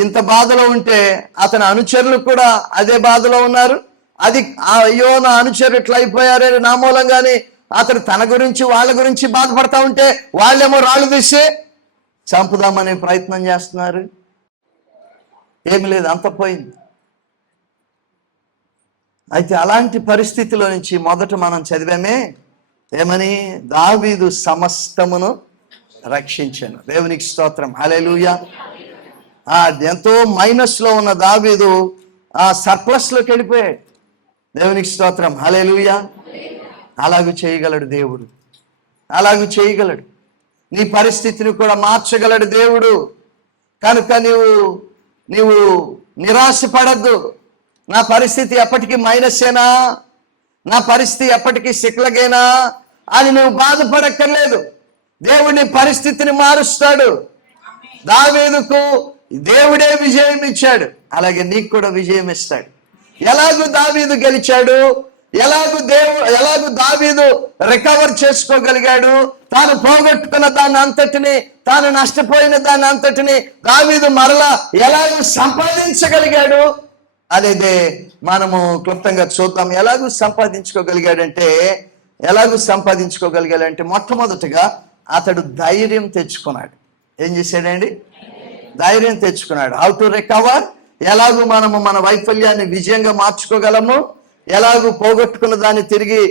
ఇంత బాధలో ఉంటే అతని అనుచరులు కూడా అదే బాధలో ఉన్నారు. అది అయ్యో నా అనుచరులు ఇట్లా అయిపోయారే నా మూలంగానే అతడు తన గురించి వాళ్ళ గురించి బాధపడతా ఉంటే వాళ్ళేమో రాళ్ళు తీసి చంపుదామనే ప్రయత్నం చేస్తున్నారు. ఏమి లేదు, అంత పోయింది. అయితే అలాంటి పరిస్థితిలో నుంచి మొదట మనం చదివామే ఏమని, దావీదు సమస్తమును రక్షించాను. దేవునికి స్తోత్రం, హల్లెలూయా. ఎంతో మైనస్లో ఉన్న దావీదు సర్ప్లస్లోకి వెళ్ళిపోయాడు. దేవునికి స్తోత్రం, హల్లెలూయా. అలాగూ చేయగలడు దేవుడు, అలాగూ చేయగలడు. నీ పరిస్థితిని కూడా మార్చగలడు దేవుడు. కనుక నీవు నిరాశపడద్దు. నా పరిస్థితి ఎప్పటికీ మైనస్సేనా, నా పరిస్థితి ఎప్పటికీ సిక్లగేనా అని నువ్వు బాధపడక్కర్లేదు. దేవుడి పరిస్థితిని మారుస్తాడు. దావీదుకు దేవుడే విజయం ఇచ్చాడు, అలాగే నీకు కూడా విజయం ఇస్తాడు. ఎలాగూ దావీదు గెలిచాడు, ఎలాగూ దావీదు రికవర్ చేసుకోగలిగాడు, తాను పోగొట్టుకున్న దాన్ని అంతటిని, తాను నష్టపోయిన దాన్ని అంతటిని దావీదు మరలా ఎలాగూ సంపాదించగలిగాడు అనేది మనము క్లుప్తంగా చూద్దాం. ఎలాగూ సంపాదించుకోగలిగాడంటే మొట్టమొదటిగా అతడు ధైర్యం తెచ్చుకున్నాడు. ఏం చేశాడండి? ధైర్యం తెచ్చుకున్నాడు. హౌ టు రికవర్, ఎలాగూ మనము మన వైఫల్యాన్ని విజయంగా మార్చుకోగలము, ఎలాగూ పోగొట్టుకున్న దాన్ని తిరిగి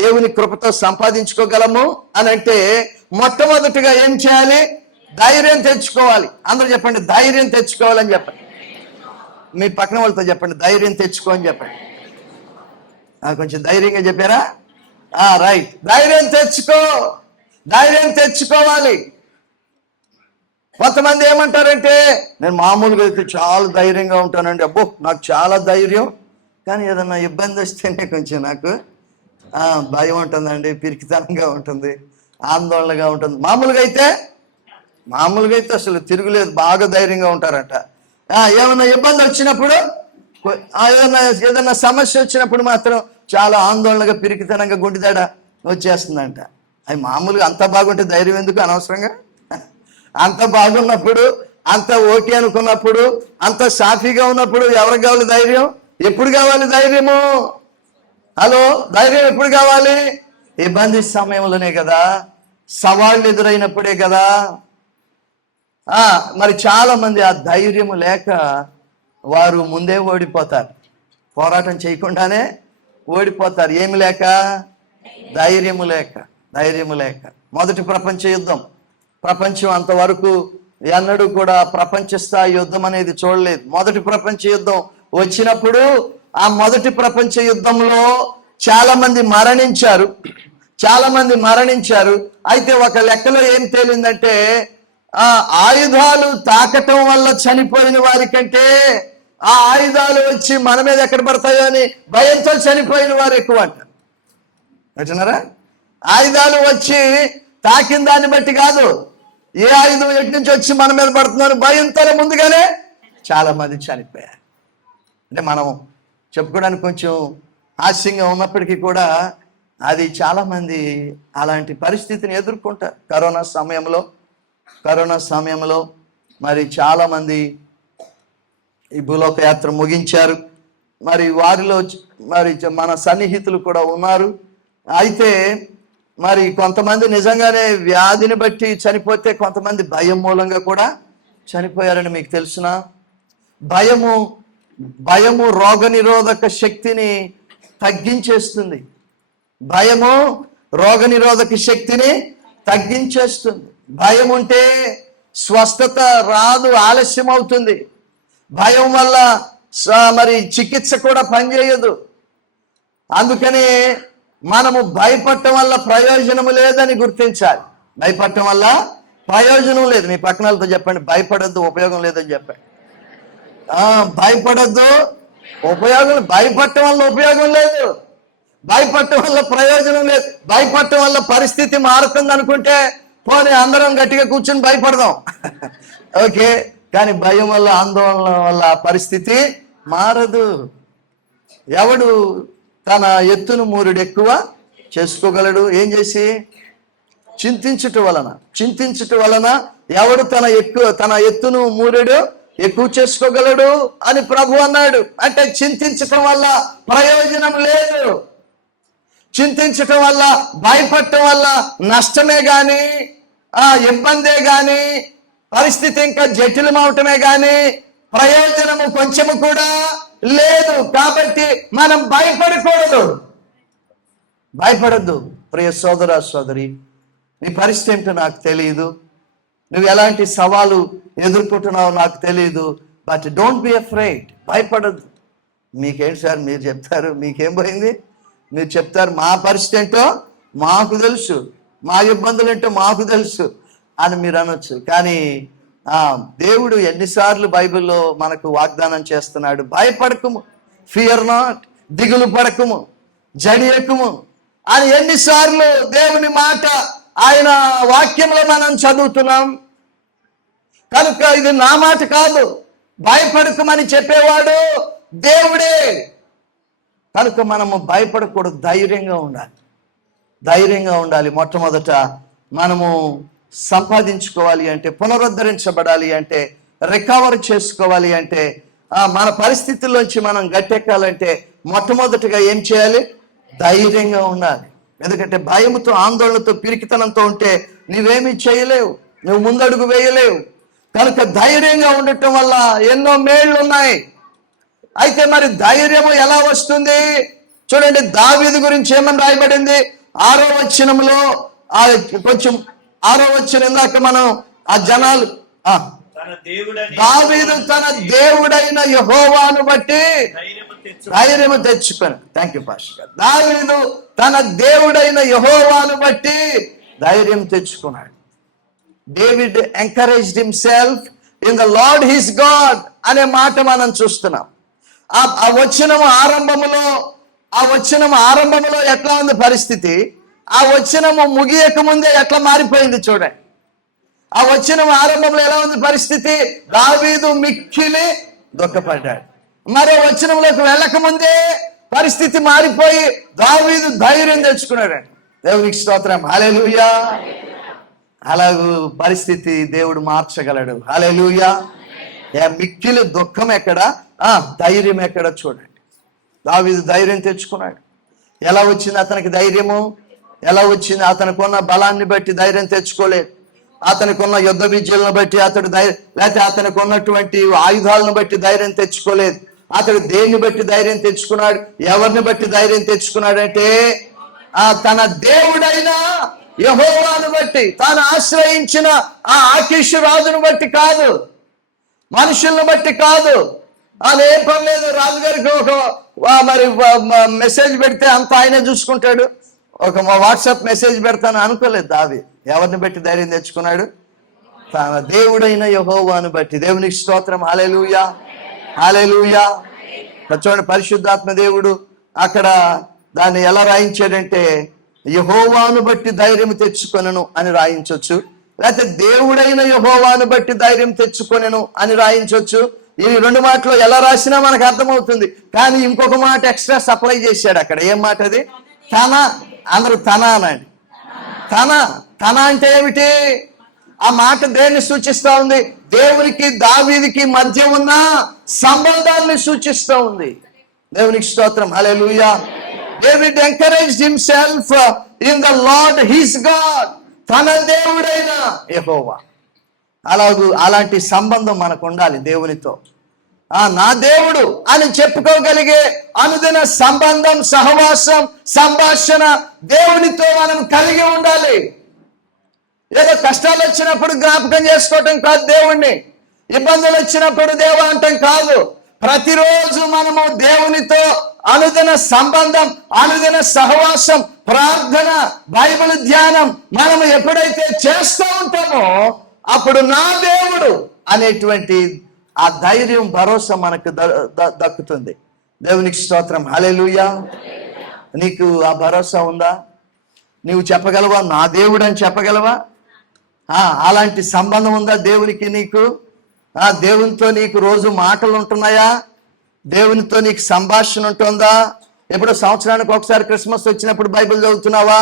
దేవుని కృపతో సంపాదించుకోగలము అని అంటే మొట్టమొదటిగా ఏం చేయాలి? ధైర్యం తెచ్చుకోవాలి. అందరూ చెప్పండి, ధైర్యం తెచ్చుకోవాలని చెప్పండి. మీ పక్కన వాళ్ళతో చెప్పండి, ధైర్యం తెచ్చుకో అని చెప్పండి. కొంచెం ధైర్యంగా చెప్పారా? రైట్. ధైర్యం తెచ్చుకోవాలి. కొంతమంది ఏమంటారంటే, నేను మామూలుగా అయితే చాలా ధైర్యంగా ఉంటానండి, అబ్బో నాకు చాలా ధైర్యం, కానీ ఏదన్నా ఇబ్బంది వస్తేనే కొంచెం నాకు భయం ఉంటుందండి, పిరికితనంగా ఉంటుంది, ఆందోళనగా ఉంటుంది. మామూలుగా అయితే అసలు తిరుగులేదు, బాగా ధైర్యంగా ఉంటారట. ఏమైనా ఇబ్బంది వచ్చినప్పుడు, ఏదైనా సమస్య వచ్చినప్పుడు మాత్రం చాలా ఆందోళనగా, పిరికితనంగా, గుండెదాడ వచ్చేస్తుందంట. అవి మామూలుగా అంత బాగుంటే ధైర్యం ఎందుకు అనవసరంగా? అంత బాగున్నప్పుడు, అంత ఓకే అనుకున్నప్పుడు, అంత సాఫీగా ఉన్నప్పుడు ఎవరికి కావాలి ధైర్యం? ఎప్పుడు కావాలి ధైర్యము? హలో, ధైర్యం ఎప్పుడు కావాలి? ఇబ్బంది సమయంలోనే కదా, సవాళ్ళు ఎదురైనప్పుడే కదా. మరి చాలా మంది ఆ ధైర్యము లేక వారు ముందే ఓడిపోతారు, పోరాటం చేయకుండానే ఓడిపోతారు. ఏమి లేక? ధైర్యము లేక. మొదటి ప్రపంచ యుద్ధం, ప్రపంచం అంతవరకు ఎన్నడూ కూడా ప్రపంచ స్థాయి యుద్ధం అనేది చూడలేదు. మొదటి ప్రపంచ యుద్ధం వచ్చినప్పుడు ఆ మొదటి ప్రపంచ యుద్ధంలో చాలా మంది మరణించారు. అయితే ఒక లెక్కలో ఏం తేలిందంటే, ఆయుధాలు తాకటం వల్ల చనిపోయిన వారి కంటే ఆ ఆయుధాలు వచ్చి మన మీద ఎక్కడ పడతాయో అని భయంతో చనిపోయిన వారు ఎక్కువ అంట. అంటున్నారా? ఆయుధాలు వచ్చి తాకిన దాన్ని బట్టి కాదు, ఏ ఆయుధం ఎటు నుంచి వచ్చి మన మీద పడుతుందని భయంతో ముందుగానే చాలా మంది చనిపోయారు. అంటే మనం చెప్పుకోవడానికి కొంచెం హాస్యంగా ఉన్నప్పటికీ కూడా అది చాలామంది అలాంటి పరిస్థితిని ఎదుర్కొంటారు. కరోనా సమయంలో మరి చాలామంది ఈ భూలోక యాత్ర ముగించారు. మరి వారిలో మరి మన సన్నిహితులు కూడా ఉన్నారు. అయితే మరి కొంతమంది నిజంగానే వ్యాధిని బట్టి చనిపోతే, కొంతమంది భయం మూలంగా కూడా చనిపోయారని మీకు తెలుసునా? భయము రోగనిరోధక శక్తిని తగ్గించేస్తుంది. భయం ఉంటే స్వస్థత రాదు, ఆలస్యం అవుతుంది. భయం వల్ల మరి చికిత్స కూడా పనిచేయదు. అందుకని మనము భయపడటం వల్ల ప్రయోజనము లేదని గుర్తించాలి. భయపడటం వల్ల ప్రయోజనం లేదు. మీ పక్కనలతో చెప్పండి, భయపడద్దు, ఉపయోగం లేదని చెప్పండి. భయపడద్దు, భయపడటం వల్ల ఉపయోగం లేదు. భయపడటం వల్ల ప్రయోజనం లేదు. భయపడటం వల్ల పరిస్థితి మారుతుంది అనుకుంటే పోనీ అందరం గట్టిగా కూర్చొని భయపడదాం. ఓకే, కానీ భయం వల్ల, ఆందోళన వల్ల పరిస్థితి మారదు. ఎవడు తన ఎత్తును మూరుడు ఎక్కువ చేసుకోగలడు? ఏం చేసి? చింతించుట వలన ఎవడు తన ఎత్తును మూరుడు ఎక్కువ చేసుకోగలడు అని ప్రభు అన్నాడు. అంటే చింతించటం వల్ల ప్రయోజనం లేదు. చింతించటం వల్ల, భయపడటం వల్ల నష్టమే గాని, ఇబ్బందే గాని, పరిస్థితి ఇంకా జటిలమవటమే గాని ప్రయోజనము కొంచెము కూడా లేదు. కాబట్టి మనం భయపడద్దు. ప్రియ సోదర సోదరి, నీ పరిస్థితి ఏంటో నాకు తెలియదు, నువ్వు ఎలాంటి సవాలు ఎదుర్కొంటున్నావు నాకు తెలియదు. But don't be afraid. భయపడద్దు. మీకేంటి సార్ మీరు చెప్తారు, మీకేం పోయింది మీరు చెప్తారు, మా పరిస్థితి ఏంటో మాకు తెలుసు, మా ఇబ్బందులు ఏంటో మాకు తెలుసు అని మీరు అనొచ్చు. కానీ దేవుడు ఎన్నిసార్లు బైబిల్లో మనకు వాగ్దానం చేస్తున్నాడు, భయపడకుము, ఫియర్ నాట్, దిగులు పడకుము, జడియకుము అని ఎన్నిసార్లు దేవుని మాట ఆయన వాక్యంలో మనం చదువుతున్నాం. కనుక ఇది నా మాట కాదు, భయపడకమని చెప్పేవాడు దేవుడే. కనుక మనము భయపడకూడదు, ధైర్యంగా ఉండాలి. మొట్టమొదట మనము సంపాదించుకోవాలి అంటే, పునరుద్ధరించబడాలి అంటే, రికవర్ చేసుకోవాలి అంటే, మన పరిస్థితుల్లోంచి మనం గట్టెక్కాలంటే మొట్టమొదటిగా ఏం చేయాలి? ధైర్యంగా ఉండాలి. ఎందుకంటే భయముతో, ఆందోళనతో, పిరికితనంతో ఉంటే నువ్వేమీ చేయలేవు, నువ్వు ముందడుగు వేయలేవు. కనుక ధైర్యంగా ఉండటం వల్ల ఎన్నో మేళ్ళు ఉన్నాయి. అయితే మరి ధైర్యము ఎలా వస్తుంది? చూడండి, దావీదు గురించి ఏమని రాయబడింది? 6వ వచనంలో, కొంచెం 6వ వచనం ఇందాక మనం ఆ జనాలు, దావీదు తన దేవుడైన యెహోవాను బట్టి ధైర్యము తెచ్చుకొని, థ్యాంక్ యూ పాస్టర్. దావీదు తన దేవుడైన యెహోవాను బట్టి ధైర్యం తెచ్చుకున్నాడు. David encouraged himself in the Lord his God అనే మాట మనం చూస్తున్నాం. ఆ వచనం ఆరంభములో ఎట్లా ఉంది పరిస్థితి, ఆ వచనము ముగియక ముందే ఎట్లా మారిపోయింది చూడండి. ఆ వచనం ఆరంభంలో ఎలా ఉంది పరిస్థితి? దావీదు మిక్కిలి దుఃఖపడ్డాడు. మరో వచనంలోకి వెళ్ళక ముందే పరిస్థితి మారిపోయి దావీదు ధైర్యం తెచ్చుకున్నాడు. దేవునికి స్తోత్రం, హల్లెలూయా. అలాగూ పరిస్థితి దేవుడు మార్చగలడు, హల్లెలూయా. మిక్కిలి దుఃఖం ఎక్కడ, ధైర్యం ఎక్కడ? చూడండి, దావీదు ధైర్యం తెచ్చుకున్నాడు. ఎలా వచ్చింది అతనికి ధైర్యము? ఎలా వచ్చింది? అతనికి ఉన్న బలాన్ని బట్టి ధైర్యం తెచ్చుకోలేదు, అతనికి ఉన్న యుద్ధ విద్యలను బట్టి అతడు లేకపోతే అతనికి ఉన్నటువంటి ఆయుధాలను బట్టి ధైర్యం తెచ్చుకోలేదు. అతడు దేన్ని బట్టి ధైర్యం తెచ్చుకున్నాడు? ఎవరిని బట్టి ధైర్యం తెచ్చుకున్నాడంటే తన దేవుడైన యెహోవాను బట్టి, తాను ఆశ్రయించిన ఆ ఆకీషు రాజును బట్టి కాదు, మనుషులను బట్టి కాదు. అదేం పర్లేదు, రాజుగారికి ఒక మరి మెసేజ్ పెడితే అంత ఆయనే చూసుకుంటాడు, ఒక వాట్సాప్ మెసేజ్ పెడతాను అనుకోలేదు దావీదు. ఎవరిని బట్టి ధైర్యం తెచ్చుకున్నాడు? తన దేవుడైన యెహోవాను బట్టి. దేవునికి స్తోత్రం, హల్లెలూయా, హల్లెలూయా. చూడండి, పరిశుద్ధాత్మ దేవుడు అక్కడ దాన్ని ఎలా రాయించాడంటే, యెహోవాను బట్టి ధైర్యం తెచ్చుకొనెను అని రాయించవచ్చు, లేకపోతే దేవుడైన యెహోవాను బట్టి ధైర్యం తెచ్చుకొనెను అని రాయించవచ్చు. ఈ రెండు మాటలు ఎలా రాసినా మనకు అర్థమవుతుంది. కానీ ఇంకొక మాట ఎక్స్ట్రా సప్లై చేశాడు అక్కడ. ఏం మాట అది? అందరూ తన అనండి. తన అంటే ఏమిటి? ఆ మాట దేన్ని సూచిస్తా ఉంది? దేవునికి దావీదుకి మధ్య ఉన్న సంబంధాన్ని సూచిస్తూ ఉంది. దేవునికి స్తోత్రం, హల్లెలూయా. David encouraged himself in the Lord his God, తన దేవుడైన యెహోవా. అలాంటి సంబంధం మనకు ఉండాలి దేవునితో. నా దేవుడు అని చెప్పుకోగలిగే అనుదిన సంబంధం, సహవాసం, సంభాషణ దేవునితో మనం కలిగి ఉండాలి. ఏదో కష్టాలు వచ్చినప్పుడు జ్ఞాపకం చేసుకోవటం కాదు దేవుణ్ణి, ఇబ్బందులు వచ్చినప్పుడు దేవా అంటాం కాదు. ప్రతిరోజు మనము దేవునితో అనుదిన సంబంధం, అనుదిన సహవాసం, ప్రార్థన, బైబిల్ ధ్యానం మనము ఎప్పుడైతే చేస్తూ ఉంటామో అప్పుడు నా దేవుడు అనేటువంటి ఆ ధైర్యం, భరోసా మనకు దక్కుతుంది. దేవునికి స్తోత్రం, హల్లెలూయా. నీకు ఆ భరోసా ఉందా? నీవు చెప్పగలవా నా దేవుడు అని చెప్పగలవా? అలాంటి సంబంధం ఉందా దేవునికి నీకు? దేవునితో నీకు రోజు మాటలు ఉంటున్నాయా? దేవునితో నీకు సంభాషణ ఉంటుందా? ఎప్పుడో సంవత్సరానికి ఒకసారి క్రిస్మస్ వచ్చినప్పుడు బైబిల్ చదువుతున్నావా?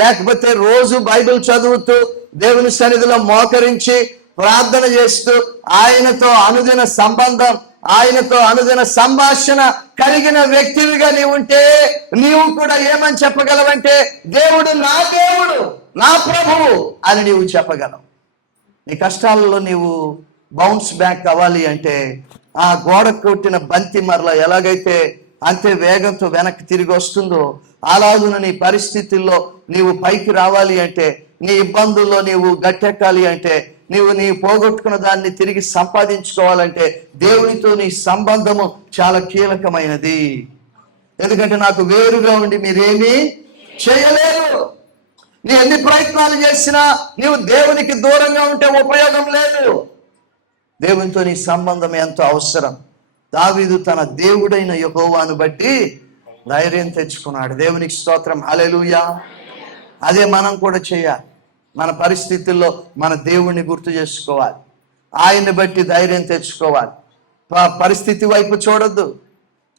లేకపోతే రోజు బైబిల్ చదువుతూ దేవుని సన్నిధిలో మోకరించి ప్రార్థన చేస్తూ ఆయనతో అనుదిన సంబంధం, ఆయనతో అనుదిన సంభాషణ కలిగిన వ్యక్తివిగా నీవు ఉంటే నీవు కూడా ఏమని చెప్పగలవంటే, దేవుడు నా దేవుడు, నా ప్రభువు అని నీవు చెప్పగలవు. నీ కష్టాలలో నీవు బౌన్స్ బ్యాక్ అవ్వాలి అంటే ఆ గోడ కొట్టిన బంతి మరల ఎలాగైతే అంతే వేగంతో వెనక్కి తిరిగి వస్తుందో అలాగున నీ పరిస్థితుల్లో నీవు పైకి రావాలి అంటే, నీ ఇబ్బందుల్లో నీవు గట్టెక్కాలి అంటే, నీ పోగొట్టుకున్న దాన్ని తిరిగి సంపాదించుకోవాలంటే దేవునితో నీ సంబంధము చాలా కీలకమైనది. ఎందుకంటే నాకు వేరుగా ఉండి మీరేమీ చేయలేరు. నీ ఎన్ని ప్రయత్నాలు చేసినా నీవు దేవునికి దూరంగా ఉంటే ఉపయోగం లేదు. దేవునితో నీ సంబంధం ఎంతో అవసరం. దావీదు తన దేవుడైన యెహోవాను బట్టి ధైర్యం తెచ్చుకున్నాడు. దేవునికి స్తోత్రం, హల్లెలూయా. అదే మనం కూడా చేయాలి. మన పరిస్థితుల్లో మన దేవుణ్ణి గుర్తు చేసుకోవాలి, ఆయన్ని బట్టి ధైర్యం తెచ్చుకోవాలి. పరిస్థితి వైపు చూడొద్దు,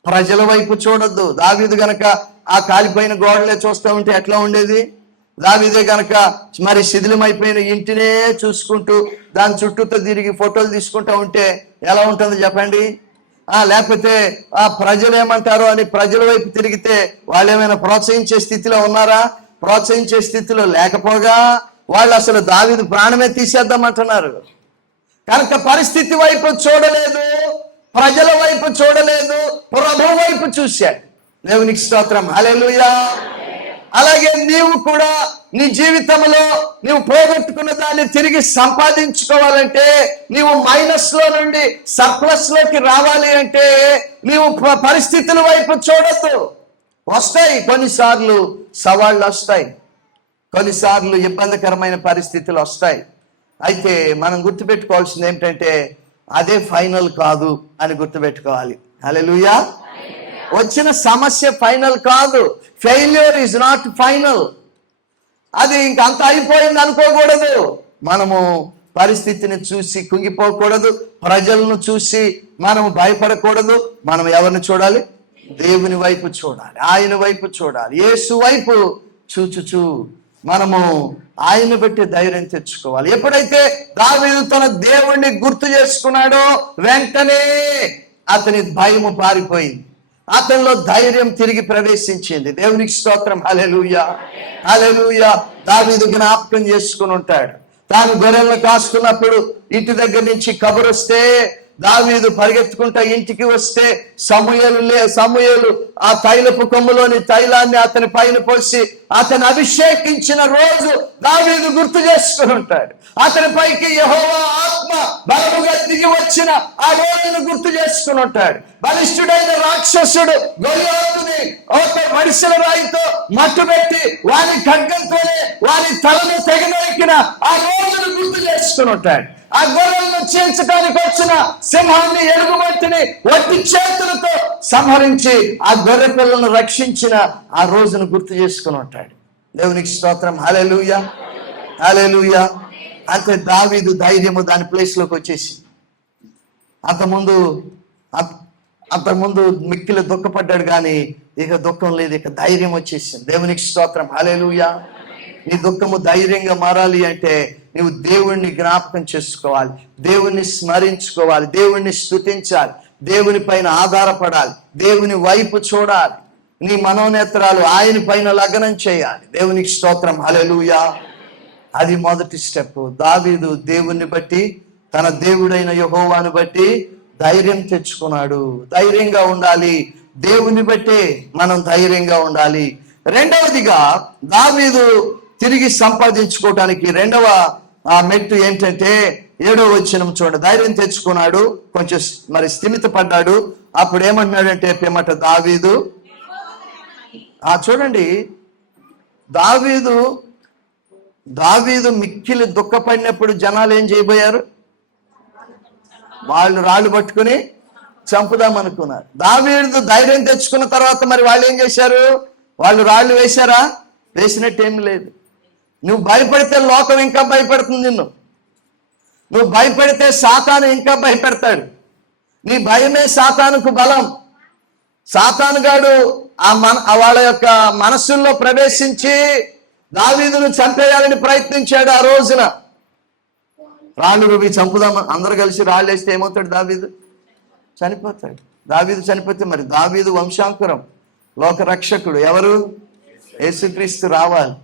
ప్రజల వైపు చూడొద్దు. దావీదు గనక ఆ కాలిపోయిన గోడలే చూస్తూ ఉంటే ఎట్లా ఉండేది? దావీదే గనక మరి శిథిలమైపోయిన ఇంటినే చూసుకుంటూ దాని చుట్టూతో తిరిగి ఫోటోలు తీసుకుంటూ ఉంటే ఎలా ఉంటుంది చెప్పండి? లేకపోతే ఆ ప్రజలు ఏమంటారో అని ప్రజల వైపు తిరిగితే వాళ్ళు ఏమైనా ప్రోత్సహించే స్థితిలో ఉన్నారా? ప్రోత్సహించే స్థితిలో లేకపోగా వాళ్ళు అసలు దావీదు ప్రాణమే తీసేద్దామంటున్నారు. కనుక పరిస్థితి వైపు చూడలేదు, ప్రజల వైపు చూడలేదు, ప్రభు వైపు చూశాడు. దేవునికి స్తోత్రం, హల్లెలూయా. అలాగే నీవు కూడా నీ జీవితంలో నీవు పోగొట్టుకున్న దాన్ని తిరిగి సంపాదించుకోవాలంటే, నీవు మైనస్ లో నుండి సర్ప్లస్ లోకి రావాలి అంటే నీవు పరిస్థితుల వైపు చూడొద్దు. వస్తాయి కొన్నిసార్లు సవాళ్ళు వస్తాయి, కొన్నిసార్లు ఇబ్బందికరమైన పరిస్థితులు వస్తాయి. అయితే మనం గుర్తుపెట్టుకోవాల్సింది ఏమిటంటే అదే ఫైనల్ కాదు అని గుర్తుపెట్టుకోవాలి. హల్లెలూయా. వచ్చిన సమస్య ఫైనల్ కాదు. Failure is not final. అది ఇంకంత అయిపోయింది అనుకోకూడదు. మనము పరిస్థితిని చూసి కుంగిపోకూడదు, ప్రజలను చూసి మనం భయపడకూడదు. మనం ఎవరిని చూడాలి? దేవుని వైపు చూడాలి, ఆయన వైపు చూడాలి, యేసు వైపు చూచుచూ మనము ఆయన బట్టి ధైర్యం తెచ్చుకోవాలి. ఎప్పుడైతే దావీదు తన దేవుణ్ణి గుర్తు చేసుకున్నాడో వెంటనే అతని భయము పారిపోయింది, అతనిలో ధైర్యం తిరిగి ప్రవేశించింది. దేవునికి స్తోత్రం, హల్లెలూయా, హల్లెలూయా. దావీదు జ్ఞాపకం చేసుకుని ఉంటాడు, తాను గొర్రెలను కాస్తున్నప్పుడు ఇంటి దగ్గర నుంచి కబురు వస్తే దావీదు పరిగెత్తుకుంటా ఇంటికి వస్తే సమూయేలు ఆ తైలపు కొమ్ములోని తైలాన్ని అతని పైన పోసి అతను అభిషేకించిన రోజు దావీదు గుర్తు చేసుకుని ఉంటాడు. అతని పైకి యెహోవా ఆత్మ బలముగా దిగి వచ్చిన ఆ రోజును గుర్తు చేసుకుని ఉంటాడు. బలిష్ఠుడైన రాక్షసుడు గొలియాతుని ఒక మడిసెల రాయితో మట్టుబెట్టి వాని ఖడ్గంతోనే వాని తలను తెగనరికిన ఆ రోజును గుర్తు చేసుకుని ఉంటాడు. ఆ గొర్రెలను చీల్చడానికి వచ్చిన సింహాన్ని, ఎలుగుబంటిని వట్టి చేతులతో సంహరించి ఆ గొర్రె పిల్లలను రక్షించిన ఆ రోజును గుర్తు చేసుకుని ఉంటాడు. దేవునికి స్తోత్రం, హల్లెలూయా, హల్లెలూయా. అంతే దావీదు ధైర్యము దాని ప్లేస్ లోకి వచ్చేసి అంతకుముందు మిక్కిలి దుఃఖపడ్డాడు, కానీ ఇక దుఃఖం లేదు, ఇక ధైర్యం వచ్చేసింది. దేవునికి స్తోత్రం, హల్లెలూయా. నీ దుఃఖము ధైర్యంగా మారాలి అంటే నీవు దేవుణ్ణి జ్ఞాపకం చేసుకోవాలి, దేవుణ్ణి స్మరించుకోవాలి, దేవుణ్ణి స్తుతించాలి, దేవుని పైన ఆధారపడాలి, దేవుని వైపు చూడాలి, నీ మనోనేత్రాలు ఆయన పైన లగ్నం చేయాలి. దేవునికి స్తోత్రం, హల్లెలూయా. అది మొదటి స్టెప్. దావీదు దేవుణ్ణి బట్టి, తన దేవుడైన యెహోవాను బట్టి ధైర్యం తెచ్చుకున్నాడు. ధైర్యంగా ఉండాలి, దేవుని బట్టే మనం ధైర్యంగా ఉండాలి. రెండవదిగా దావీదు తిరిగి సంపాదించుకోవటానికి రెండవ మెట్టు ఏంటంటే 7వ వచనం చూడండి. ధైర్యం తెచ్చుకున్నాడు, కొంచెం మరి స్థిమిత పడ్డాడు. అప్పుడు ఏమంటున్నాడంటే పిమ్మట దావీదు చూడండి, దావీదు మిక్కిలి దుఃఖపడినప్పుడు జనాలు ఏం చేయబోయారు? వాళ్ళు రాళ్ళు పట్టుకుని చంపుదాం అనుకున్నారు. దావీదు ధైర్యం తెచ్చుకున్న తర్వాత మరి వాళ్ళు ఏం చేశారు? వాళ్ళు రాళ్ళు వేశారా? వేసినట్టేం లేదు. నువ్వు భయపడితే లోకం ఇంకా భయపెడుతుంది నిన్ను. నువ్వు భయపడితే సాతాను ఇంకా భయపెడతాడు. నీ భయమే సాతానుకు బలం. సాతానుగాడు వాళ్ళ యొక్క మనస్సుల్లో ప్రవేశించి దావీదును చంపేయాలని ప్రయత్నించాడు. ఆ రోజున రాళ్ళు రువి చంపుదామా, అందరు కలిసి రాళ్ళు వేస్తే ఏమవుతాడు? దావీదు చనిపోతాడు. దావీదు చనిపోతే మరి దావీదు వంశాంకురం, లోక రక్షకుడు ఎవరు? యేసుక్రీస్తు రావాలి.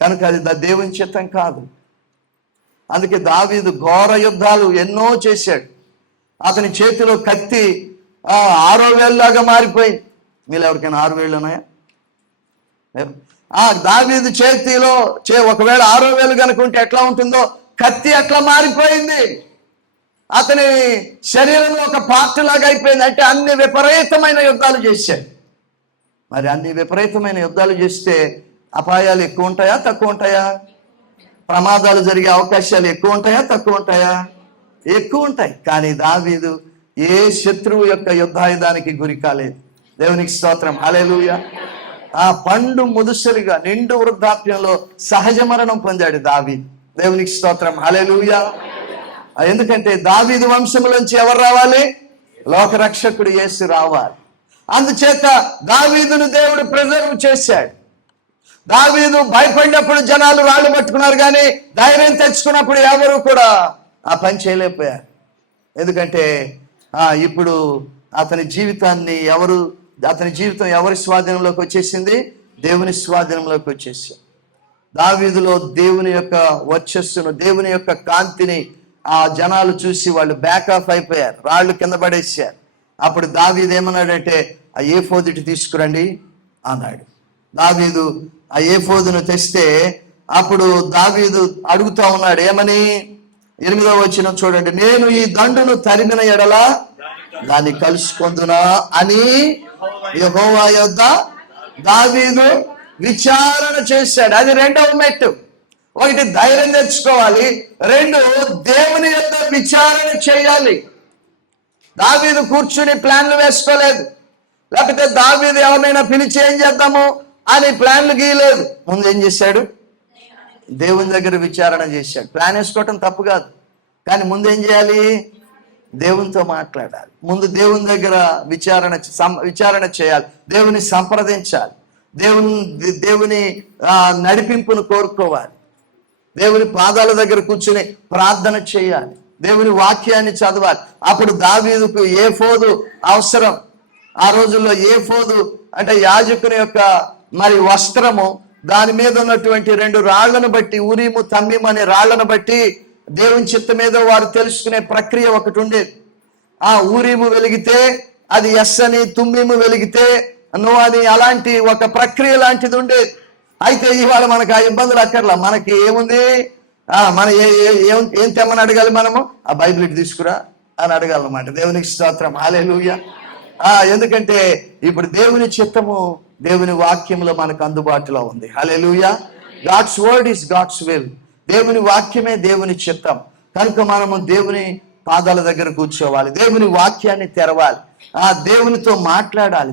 కనుక అది దేవుని చిత్తం కాదు. అందుకే దావీదు ఘోర యుద్ధాలు ఎన్నో చేశాడు. అతని చేతిలో కత్తి 6 వేలులాగా మారిపోయింది. మీరు ఎవరికైనా 6 వేళ్ళు ఉన్నాయా? దావీదు చేతిలో ఒకవేళ 6 వేలు కనుక ఉంటే ఎట్లా ఉంటుందో, కత్తి అట్లా మారిపోయింది. అతని శరీరంలో ఒక పార్ట్ లాగా అయిపోయింది. అంటే అన్ని విపరీతమైన యుద్ధాలు చేశాడు. మరి అన్ని విపరీతమైన యుద్ధాలు చేస్తే అపాయాలు ఎక్కువ ఉంటాయా తక్కువ ఉంటాయా? ప్రమాదాలు జరిగే అవకాశాలు ఎక్కువ ఉంటాయా తక్కువ ఉంటాయా? ఎక్కువ ఉంటాయి. కానీ దావీదు ఏ శత్రువు యొక్క యుద్ధాయుధానికి గురి కాలేదు. దేవునికి స్తోత్రం, హల్లెలూయా. ఆ పండు ముదుసరిగా నిండు వృద్ధాప్యంలో సహజ మరణం పొందాడు దావీదు. దేవునికి స్తోత్రం, హల్లెలూయా. ఎందుకంటే దావీదు వంశములోంచి ఎవరు రావాలి? లోక రక్షకుడు యేసు రావాలి. అందుచేత దావీదును దేవుడు ప్రిజర్వ్ చేశాడు. దావీదు భయపడినప్పుడు జనాలు రాళ్ళు పట్టుకున్నారు, కానీ ధైర్యం తెచ్చుకున్నప్పుడు ఎవరు కూడా ఆ పని చేయలేకపోయారు. ఎందుకంటే ఇప్పుడు అతని జీవితం ఎవరి స్వాధీనంలోకి వచ్చేసింది? దేవుని స్వాధీనంలోకి వచ్చేసింది. దావీదులో దేవుని యొక్క వర్చస్సును, దేవుని యొక్క కాంతిని ఆ జనాలు చూసి వాళ్ళు బ్యాక్ ఆఫ్ అయిపోయారు, రాళ్ళు కింద పడేసారు. అప్పుడు దావీదు ఏమన్నాడంటే, ఆ ఏఫోదుటి తీసుకురండి అన్నాడు. దావీదు ఆ ఏఫోదును తెస్తే అప్పుడు దావీదు అడుగుతా ఉన్నాడు ఏమని? 8వ వచనం చూడండి. నేను ఈ దండును తరిమిన ఎడల దాన్ని కలుసుకొందునా అని యెహోవా యొద్ద దావీదు విచారణ చేశాడు. అది 2వ మెట్టు. 1 ధైర్యం తెచ్చుకోవాలి, 2 దేవుని యొద్ద విచారణ చేయాలి. దావీదు కూర్చుని ప్లాన్లు వేసుకోలేదు, లేకపోతే దావీదు ఎవరినైనా పిలిచి ఏం చేద్దాము అని ప్లాన్లు గీయలేదు. ముందు ఏం చేశాడు? దేవుని దగ్గర విచారణ చేశాడు. ప్లాన్ వేసుకోవటం తప్పు కాదు, కానీ ముందు ఏం చేయాలి? దేవునితో మాట్లాడాలి. ముందు దేవుని దగ్గర విచారణ చేయాలి, దేవుని సంప్రదించాలి, దేవుని నడిపింపును కోరుకోవాలి, దేవుని పాదాల దగ్గర కూర్చుని ప్రార్థన చేయాలి, దేవుని వాక్యాన్ని చదవాలి. అప్పుడు దావీదుకు ఏఫోదు అవసరం. ఆ రోజుల్లో ఏఫోదు అంటే యాజకుని యొక్క వస్త్రము, దాని మీద ఉన్నటువంటి 2 రాళ్లను బట్టి, ఊరీము తమ్మీము అనే రాళ్లను బట్టి దేవుని చిత్తం మీద వారు తెలుసుకునే ప్రక్రియ ఒకటి ఉండేది. ఆ ఊరీము వెలిగితే అది ఎస్ అని, తుమ్మీము వెలిగితే నో అని, అలాంటి ఒక ప్రక్రియ లాంటిది ఉండేది. అయితే ఇవాళ మనకు ఆ ఇబ్బందులు అక్కర్లా. మనకి ఏముంది? మనం ఏం తెమ్మని అడగాలి? మనము ఆ బైబిల్ ఇటు తీసుకురా అని అడగాలన్నమాట. దేవునికి స్తోత్రం, హల్లెలూయా. ఎందుకంటే ఇప్పుడు దేవుని చిత్తము దేవుని వాక్యంలో మనకు అందుబాటులో ఉంది. హల్లెలూయా. God's word is God's will. దేవుని వాక్యమే దేవుని చిత్తం. కనుక మనము దేవుని పాదాల దగ్గర కూర్చోవాలి, దేవుని వాక్యాన్ని తెరవాలి, దేవునితో మాట్లాడాలి,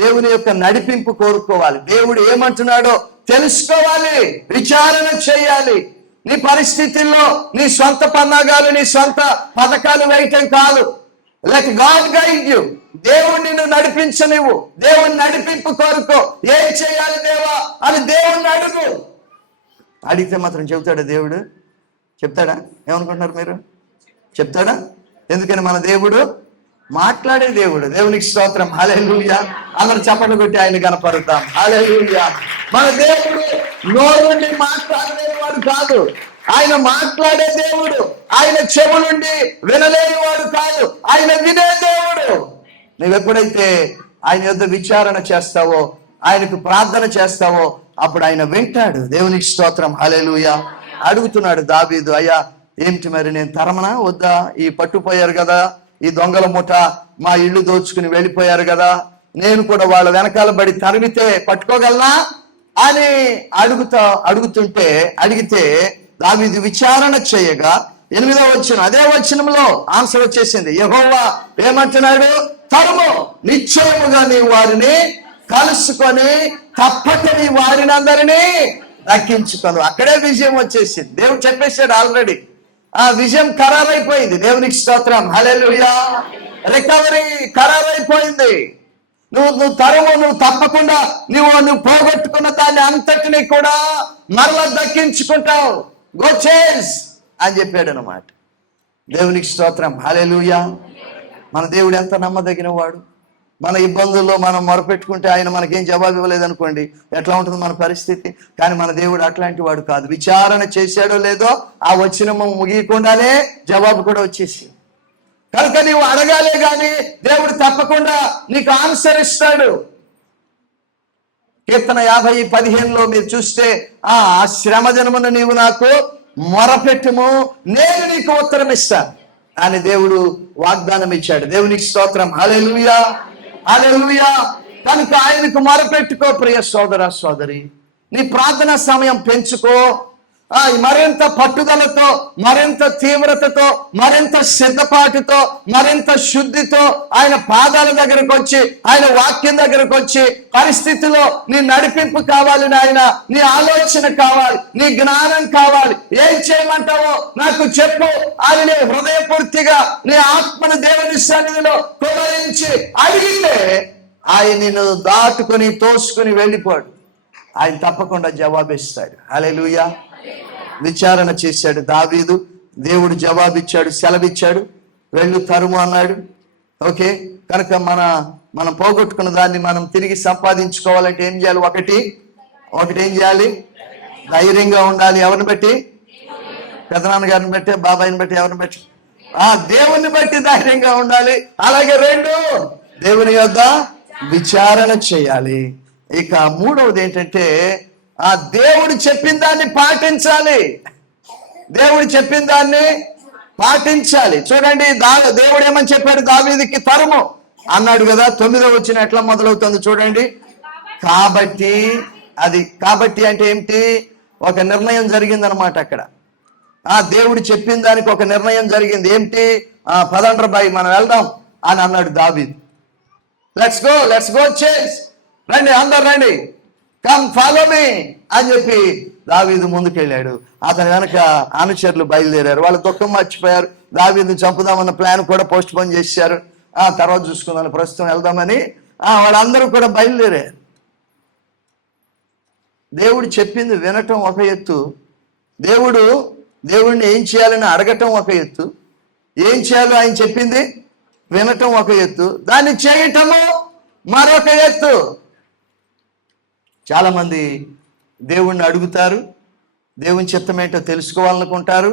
దేవుని యొక్క నడిపింపు కోరుకోవాలి, దేవుడు ఏమంటున్నాడో తెలుసుకోవాలి, విచారణ చేయాలి. నీ పరిస్థితుల్లో నీ సొంత పన్నాగాలు, నీ సొంత పథకాలు వేయటం కాదు. Let God guide you. దేవుడు నిన్ను నడిపించనివ్వు, దేవుని నడిపింపు కోరుకో. ఏం చేయాలి దేవా అని దేవుణ్ణి అడుగు. అడిగితే మాత్రం చెబుతాడా దేవుడు? చెప్తాడా? ఏమనుకుంటున్నారు మీరు? చెప్తాడా? ఎందుకని మన దేవుడు మాట్లాడే దేవుడు. దేవునికి స్తోత్రం, హల్లెలూయా. అందరూ చప్పట్లు కొట్టి ఆయన కనపడతాం, హల్లెలూయా. మన దేవుడు నోరుండి మాట్లాడలేనివాడు కాదు, ఆయన మాట్లాడే దేవుడు. ఆయన చెవు నుండి వినలేనివాడు కాదు, ఆయన వినే దేవుడు. నువ్వెప్పుడైతే ఆయన యొద్ద విచారణ చేస్తావో, ఆయనకు ప్రార్థన చేస్తావో, అప్పుడు ఆయన వింటాడు. దేవునికి స్తోత్రం, హల్లెలూయా. అడుగుతున్నాడు దావీదు, అయ్యా ఏమిటి మరి నేను తరమనా వద్దా? ఈ పట్టుపోయారు కదా, ఈ దొంగల ముఠ మా ఇల్లు దోచుకుని వెళ్ళిపోయారు కదా, నేను కూడా వాళ్ళ వెనకాల బడి తరిమితే పట్టుకోగలనా అని అడిగితే దావీదు విచారణ చేయగా 8వ వచనం, అదే వచనంలో ఆన్సర్ వచ్చేసింది. యెహోవా ఏమంటున్నాడు? తరుము, నిశ్చయముగా నీ వారిని కలుసుకొని తప్పక నీ వారినందరినీ దక్కించుకోను. అక్కడే విజయం వచ్చేసింది. దేవుడు చెప్పేశాడు ఆల్రెడీ. ఆ విజయం ఖరారైపోయింది. దేవునికి స్తోత్రం, హల్లెలూయా. రికవరీ ఖరారైపోయింది. నువ్వు తప్పకుండా నువ్వు పోగొట్టుకున్న దాన్ని అంతటినీ కూడా మరలా దక్కించుకుంటావు. గో చేస్ అని చెప్పాడు అన్నమాట. దేవునికి స్తోత్రం, హల్లెలూయా. మన దేవుడు ఎంత నమ్మదగిన వాడు. మన ఇబ్బందుల్లో మనం మొరపెట్టుకుంటే ఆయన మనకేం జవాబు ఇవ్వలేదనుకోండి, ఎట్లా ఉంటుంది మన పరిస్థితి? కానీ మన దేవుడు అట్లాంటి వాడు కాదు. విచారణ చేశాడో లేదో ఆ వచనము ముగియకుండానే జవాబు కూడా వచ్చేసి, కనుక నీవు అడగాలే గాని దేవుడు తప్పకుండా నీకు ఆన్సర్ ఇస్తాడు. కీర్తన 50:15 మీరు చూస్తే, ఆ శ్రమ దినమున నీవు నాకు మొరపెట్టుము, నేను నీకు ఉత్తరం ఇస్తా అని దేవుడు వాగ్దానం ఇచ్చాడు. దేవునికి స్తోత్రం, హల్లెలూయా, హల్లెలూయా. కనుక ఆయనకు మొరపెట్టుకో ప్రియ సోదర సోదరి. నీ ప్రార్థనా సమయం పెంచుకో. మరింత పట్టుదలతో, మరింత తీవ్రతతో, మరింత సిద్ధపాటుతో, మరింత శుద్ధితో ఆయన పాదాల దగ్గరకు వచ్చి, ఆయన వాక్యం దగ్గరకు వచ్చి, పరిస్థితిలో నీ నడిపింపు కావాలి నాయన, నీ ఆలోచన కావాలి, నీ జ్ఞానం కావాలి. ఏం చేయమంటావో నాకు చెప్పు అని హృదయపూర్తిగా నీ ఆత్మను దేవుని సన్నిధిలో కుమరించి అడిగితే ఆయన నిన్ను దాటుకొని తోసుకుని వెళ్ళిపోడు. ఆయన తప్పకుండా జవాబిస్తాడు. హల్లెలూయా. విచారణ చేశాడు దావీదు. దేవుడు జవాబిచ్చాడు, సెలవిచ్చాడు, వెళ్ళు తరుము అన్నాడు. ఓకే, కనుక మనం పోగొట్టుకున్న దాన్ని మనం తిరిగి సంపాదించుకోవాలంటే ఏం చేయాలి? ఒకటి ఏం చేయాలి? ధైర్యంగా ఉండాలి. ఎవరిని బట్టి? పెదనాన్నగారిని బట్టి, బాబాయిని బట్టి, ఎవరిని బట్టి? దేవుని బట్టి ధైర్యంగా ఉండాలి. అలాగే 2, దేవుని యొద్ద విచారణ చేయాలి. ఇక 3వది ఏంటంటే, ఆ దేవుడు చెప్పిన దాన్ని పాటించాలి. దేవుడు చెప్పిన దాన్ని పాటించాలి. చూడండి, దేవుడు ఏమని చెప్పాడు? దావీదుకి తరుము అన్నాడు కదా. 9వ వచనం ఎట్లా మొదలవుతుంది చూడండి. కాబట్టి అంటే ఏమిటి? ఒక నిర్ణయం జరిగిందనమాట అక్కడ. దేవుడు చెప్పిన దానికి ఒక నిర్ణయం జరిగింది. ఏమిటి? పదండ్ర బాయ్ మనం వెళ్దాం అని అన్నాడు దావీదు. లెట్స్ గో చేస్, రండి అందరు రండి, కమ్ ఫాలో మీ అని చెప్పి దావీదు ముందుకెళ్ళాడు. అతని వెనక అనుచరులు బయలుదేరారు. వాళ్ళు దుఃఖం మర్చిపోయారు. దావీదుని చంపుదామన్న ప్లాన్ కూడా పోస్ట్ పోన్ చేశారు. తర్వాత చూసుకుందాం, ప్రస్తుతం వెళ్దామని వాళ్ళందరూ కూడా బయలుదేరారు. దేవుడు చెప్పింది వినటం ఒక ఎత్తు, దేవుడిని ఏం చేయాలని అడగటం ఒక ఎత్తు, ఏం చేయాలో ఆయన చెప్పింది వినటం ఒక ఎత్తు, దాన్ని చేయటము మరొక ఎత్తు. చాలామంది దేవుణ్ణి అడుగుతారు, దేవుని చిత్తం ఏంటో తెలుసుకోవాలనుకుంటారు.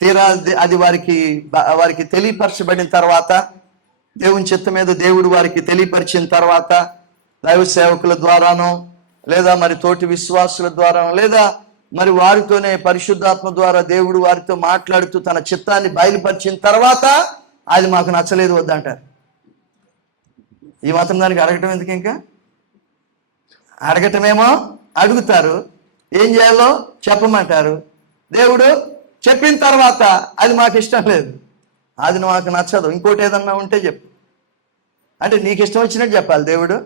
తీరా అది వారికి తెలియపరచబడిన తర్వాత, దేవుని చిత్తం మీద దేవుడు వారికి తెలియపరిచిన తర్వాత, దైవ సేవకుల ద్వారానో, లేదా మరి తోటి విశ్వాసుల ద్వారానో, లేదా మరి వారితోనే పరిశుద్ధాత్మ ద్వారా దేవుడు వారితో మాట్లాడుతూ తన చిత్తాన్ని బయలుపరిచిన తర్వాత అది మాకు నచ్చలేదు వద్దంటారు. ఈ మాత్రం దానికి అడగటం ఎందుకు? ఇంకా అడగటమేమో అడుగుతారు, ఏం చేయాలో చెప్పమంటారు. దేవుడు చెప్పిన తర్వాత అది మాకు ఇష్టం లేదు, అది మాకు నచ్చదు, ఇంకోటి ఏదన్నా ఉంటే చెప్పు అంటే నీకు ఇష్టం వచ్చినట్టు చెప్పాలి దేవుడు.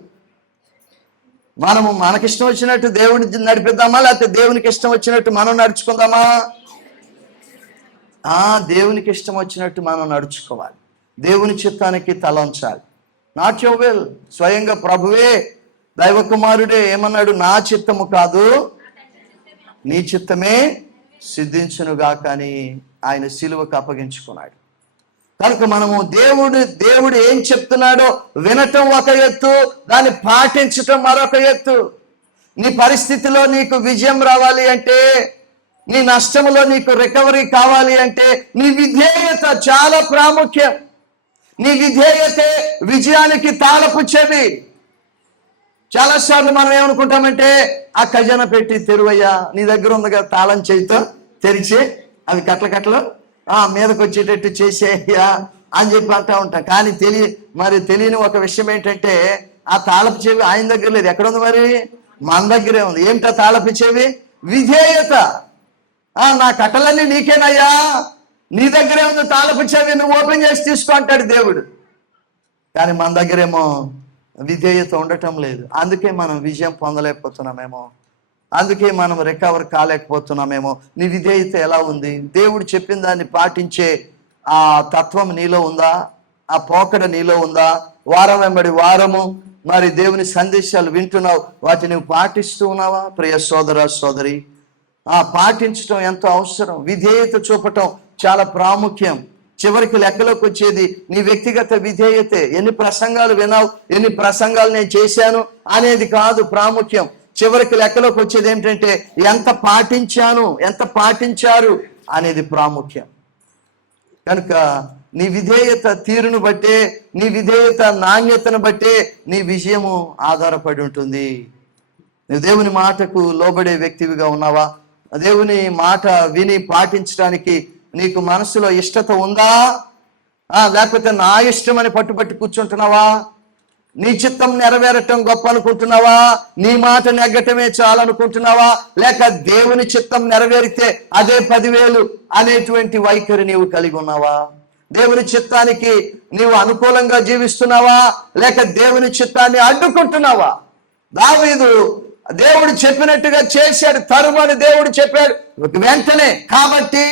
మనకిష్టం వచ్చినట్టు దేవుడిని నడిపిద్దామా, లేకపోతే దేవునికి ఇష్టం వచ్చినట్టు మనం నడుచుకుందామా? దేవునికి ఇష్టం వచ్చినట్టు మనం నడుచుకోవాలి. దేవుని చిత్తానికి తలంచాలి. Not your will. స్వయంగా ప్రభువే, దైవ కుమారుడే ఏమన్నాడు? నా చిత్తము కాదు నీ చిత్తమే సిద్ధించునుగా కానీ ఆయన సిలువకు అప్పగించుకున్నాడు. కనుక మనము దేవుడు ఏం చెప్తున్నాడో వినటం ఒక ఎత్తు, దాన్ని పాటించటం మరొక ఎత్తు. నీ పరిస్థితిలో నీకు విజయం రావాలి అంటే, నీ నష్టములో నీకు రికవరీ కావాలి అంటే నీ విధేయత చాలా ప్రాముఖ్యం. నీ విధేయతే విజయానికి తాళపు చెవి. చాలాసార్లు మనం ఏమనుకుంటామంటే, ఆ ఖజానా పెట్టి తెరువయ్యా, నీ దగ్గర ఉందిగా తాళం చేయితో తెరిచి అవి కట్టలు మీదకి వచ్చేటట్టు చేసేయ్యా అని చెప్పి అంటూ ఉంటాం. కానీ తెలియని ఒక విషయం ఏంటంటే, ఆ తాళపు చెవి ఆయన దగ్గర లేదు. ఎక్కడ ఉంది? మరి మన దగ్గరే ఉంది. ఏమిటా తాళపు చెవి? విధేయత. నా కట్టలన్నీ నీకేనయ్యా, నీ దగ్గరే ఉంది తాళపు చెవి, నువ్వు ఓపెన్ చేసి తీసుకో అంటాడు దేవుడు. కానీ మన దగ్గరేమో విధేయత ఉండటం లేదు. అందుకే మనం విజయం పొందలేకపోతున్నామేమో, అందుకే మనం రికవర్ కాలేకపోతున్నామేమో. నీ విధేయత ఎలా ఉంది? దేవుడు చెప్పిన దాన్ని పాటించే ఆ తత్వం నీలో ఉందా? ఆ పోకడ నీలో ఉందా? వారం వెంబడి వారము మరి దేవుని సందేశాలు వింటున్నావు, వాటిని పాటిస్తూ ఉన్నావా? ప్రియ సోదర సోదరి, పాటించటం ఎంతో అవసరం. విధేయత చూపటం చాలా ప్రాముఖ్యం. చివరికి లెక్కలోకి వచ్చేది నీ వ్యక్తిగత విధేయతే. ఎన్ని ప్రసంగాలు విన్నావు, ఎన్ని ప్రసంగాలు నేను చేశాను అనేది కాదు ప్రాముఖ్యం. చివరికి లెక్కలోకి వచ్చేది ఏంటంటే ఎంత పాటించాను, ఎంత పాటించారు అనేది ప్రాముఖ్యం. కనుక నీ విధేయత తీరును బట్టే, నీ విధేయత నాణ్యతను బట్టే నీ విజయము ఆధారపడి ఉంటుంది. నువ్వు దేవుని మాటకు లోబడే వ్యక్తివిగా ఉన్నావా? దేవుని మాట విని పాటించడానికి నీకు మనసులో ఇష్టత ఉందా? లేకపోతే నా ఇష్టం అని పట్టుబట్టి కూర్చుంటున్నావా? నీ చిత్తం నెరవేరటం గొప్ప అనుకుంటున్నావా? నీ మాట నెగ్గటమే చాలనుకుంటున్నావా? లేక దేవుని చిత్తం నెరవేరితే అదే 10,000 అనేటువంటి వైఖరి నీవు కలిగి ఉన్నావా? దేవుని చిత్తానికి నీవు అనుకూలంగా జీవిస్తున్నావా, లేక దేవుని చిత్తాన్ని అడ్డుకుంటున్నావా? దావీదు దేవుడు చెప్పినట్టుగా చేశాడు, తరుమని దేవుడు చెప్పాడు వెంటనే. కాబట్టి